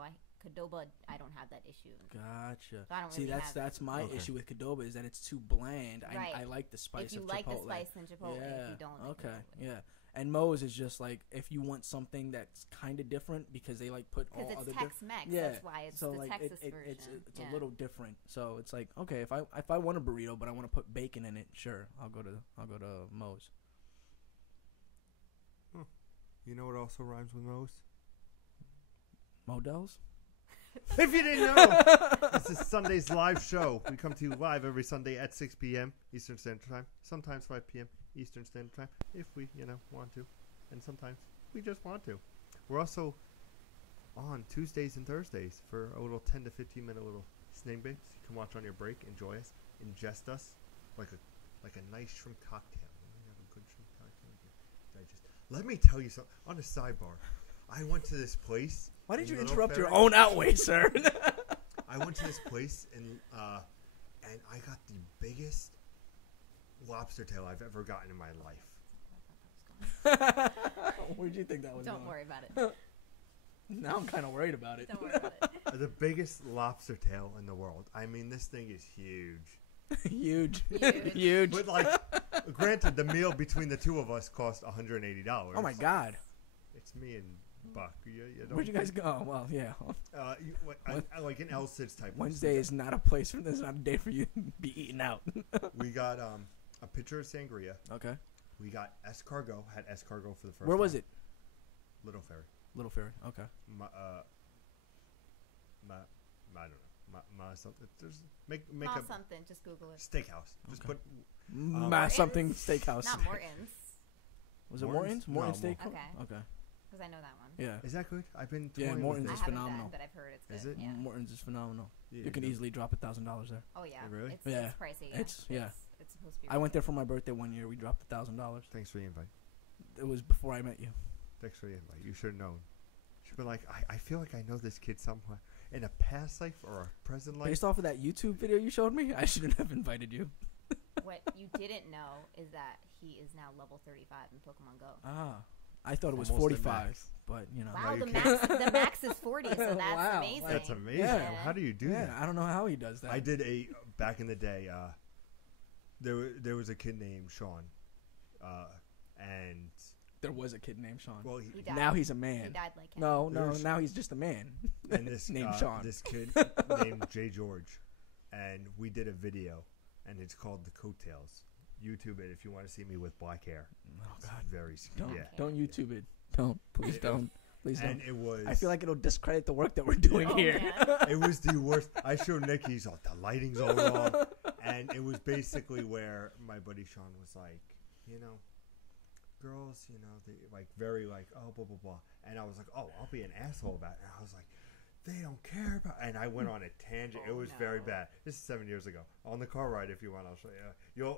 Qdoba, I don't have that issue. Gotcha. So I don't See, really that's my Okay. issue with Qdoba is that it's too bland. Right. I like the spice if you of like Chipotle. the spice in Chipotle, if you don't like Okay. Qdoba. Yeah. And Moe's is just like if you want something that's kind of different because they like put all Because other it's Tex-Mex, Yeah. that's why it's so the like Texas it's version. it's a little different. So it's like okay, if I want a burrito but I want to put bacon in it, sure, I'll go to Moe's. You know what also rhymes with Moe's? Models? If you didn't know, this is Sunday's live show. We come to you live every Sunday at 6 p.m. Eastern Standard Time. Sometimes 5 p.m. Eastern Standard Time, if we, want to. And sometimes we just want to. We're also on Tuesdays and Thursdays for a little 10 to 15 minute little snake bits. You can watch on your break, enjoy us, ingest us like a nice shrimp cocktail. We have a good shrimp cocktail here. Let me tell you something. On a sidebar, I went to this place. Why did you Little interrupt your Ferry. own outway, sir? I went to this place and I got the biggest lobster tail I've ever gotten in my life. Where'd you think that was Don't going? worry about it. Now I'm kind of worried about it. Don't worry about it. The biggest lobster tail in the world. I mean, this thing is huge. Huge. Huge. Huge. But like, granted, the meal between the two of us cost $180. Oh my God. It's me and Buck. You don't Where'd you guys think- go? Oh, well, yeah. I like an L Sid's type. Wednesday is not a place for this. Not a day for you to be eating out. We got a pitcher of sangria. Okay. We got escargot. Had escargot for the first. Where was time. it? Little Ferry. Little Ferry. Okay. I don't know. Something. There's make Ma a something. Just Google it. steakhouse. Just Okay. put. Morton's? Something steakhouse. Not Morton's, Was it Morton's? Morton's? Morton's No, steak. Okay. Okay. because I know that one. Yeah. Is that good? I've been. Yeah, toying Morton's with I is it. haven't phenomenal. been, but I've heard it's good. Is it? Yeah. Morton's is phenomenal. Yeah, You can easily drop $1,000 there. Oh yeah. Really? It's, Yeah. it's pricey. It's- yeah. It's supposed to be. I went there really for my birthday one year. We dropped $1,000. Thanks for the invite. It was before I met you. Thanks for the invite. You should have known. Should be like, I feel like I know this kid somewhere in a past life or a present life. Based off of that YouTube video you showed me, I shouldn't have invited you. good. What you didn't know is that he is now level 35 in Pokemon Go. Ah. I thought it was Almost at 45, max. but you know. Wow, you the can't- max is 40, so that's Wow, amazing. That's amazing. Yeah. How do you do Yeah, that? I don't know how he does that. I did back in the day. There was a kid named Sean, and There was a kid named Sean. well, He died. Now he's a He man. died like him. No, There's- now he's just a man. and this named Sean. this kid named Jay George, and we did a video, and it's called The Coattails. YouTube it if you want to see me with black hair. Oh It's God! very Don't yeah. don't YouTube it. Don't please don't please And don't. it was. I feel like it'll discredit the work that we're doing Oh, here. man. it was the worst. I showed Nick. He's like, the lighting's all wrong, and it was basically where my buddy Sean was like, girls, they like very like blah blah blah, and I was like, oh, I'll be an asshole about it. And I was like, they don't care about. And I went on a tangent. Oh, it was very no. bad. This is 7 years ago. On the car ride, if you want, I'll show you.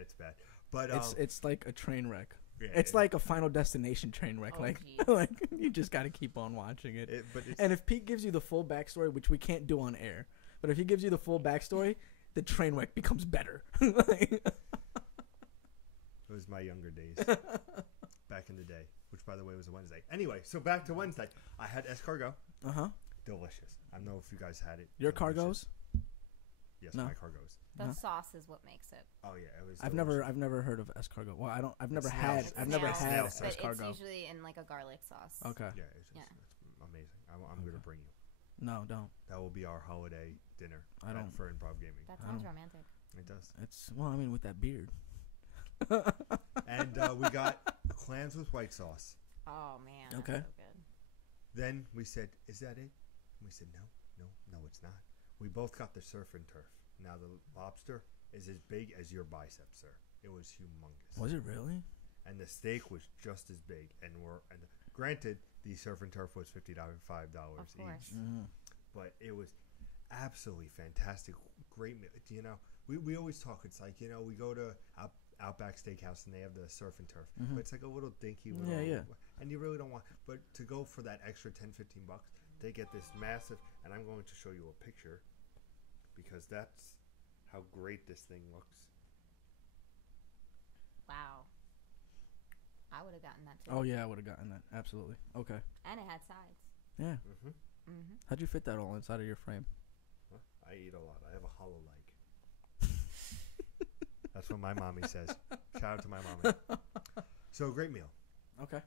It's bad. But It's like a train wreck. yeah, It's like a Final Destination train wreck. Oh, Like geez. like you just got to keep on watching it. But it's, And if Pete gives you the full backstory, which we can't do on air, but if he gives you the full backstory, the train wreck becomes better. it was my younger days, back in the day, which by the way was a Wednesday. Anyway, so back to Wednesday. I had escargot. Delicious. I don't know if you guys had it. Your Delicious. cargos? Yes, No. my cargos. The No. sauce is what makes it. Oh yeah, it was. I've delicious. never heard of escargot. Well, I've never It's had snails. I've never snails, had snails, but it's escargot. usually in like a garlic sauce. Okay. Yeah, it's amazing. I'm gonna bring you. No, don't. That will be our holiday dinner. I don't- for Improv Gaming. That I sounds don't- romantic. It does. It's well, I mean, with that beard. And we got clams with white sauce. Oh man. Okay. That's so good. Then we said, "Is that it?" And we said, "No, it's not." We both got the surf and turf. Now the lobster is as big as your bicep, sir. It was humongous. Was it really? And the steak was just as big. And granted, the surf and turf was $55 Of course. each, Mm. but it was absolutely fantastic. Great meal. We always talk. It's like we go to Outback Steakhouse and they have the surf and turf, Mhm. but it's like a little dinky little. Yeah. And you really don't want. But to go for that extra $10-15, they get this massive. And I'm going to show you a picture because that's how great this thing looks. Wow. I would have gotten that too. Oh yeah, I would have gotten that. Absolutely. Okay. And it had sides. Yeah. Mm-hmm. Mm-hmm. How'd you fit that all inside of your frame? I eat a lot. I have a hollow leg. That's what my mommy says. Shout out to my mommy. So, great meal. Okay.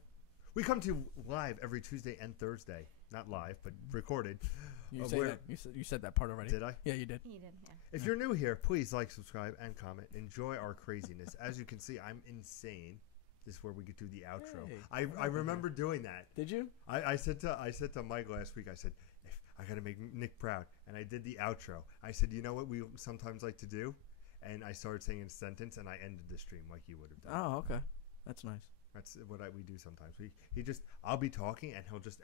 We come to you live every Tuesday and Thursday. Not live, but recorded. You say that. You said that part already. Did I? Yeah, you did. He did, yeah. If you're new here, please like, subscribe, and comment. Enjoy our craziness. As you can see, I'm insane. This is where we could do the outro. Hey, I remember doing that. Did you? I said to Mike last week, I said, I got to make Nick proud. And I did the outro. I said, you know what we sometimes like to do? And I started saying a sentence, and I ended the stream like you would have done. Oh, okay. That's nice. That's what we do sometimes. I'll be talking, and he'll just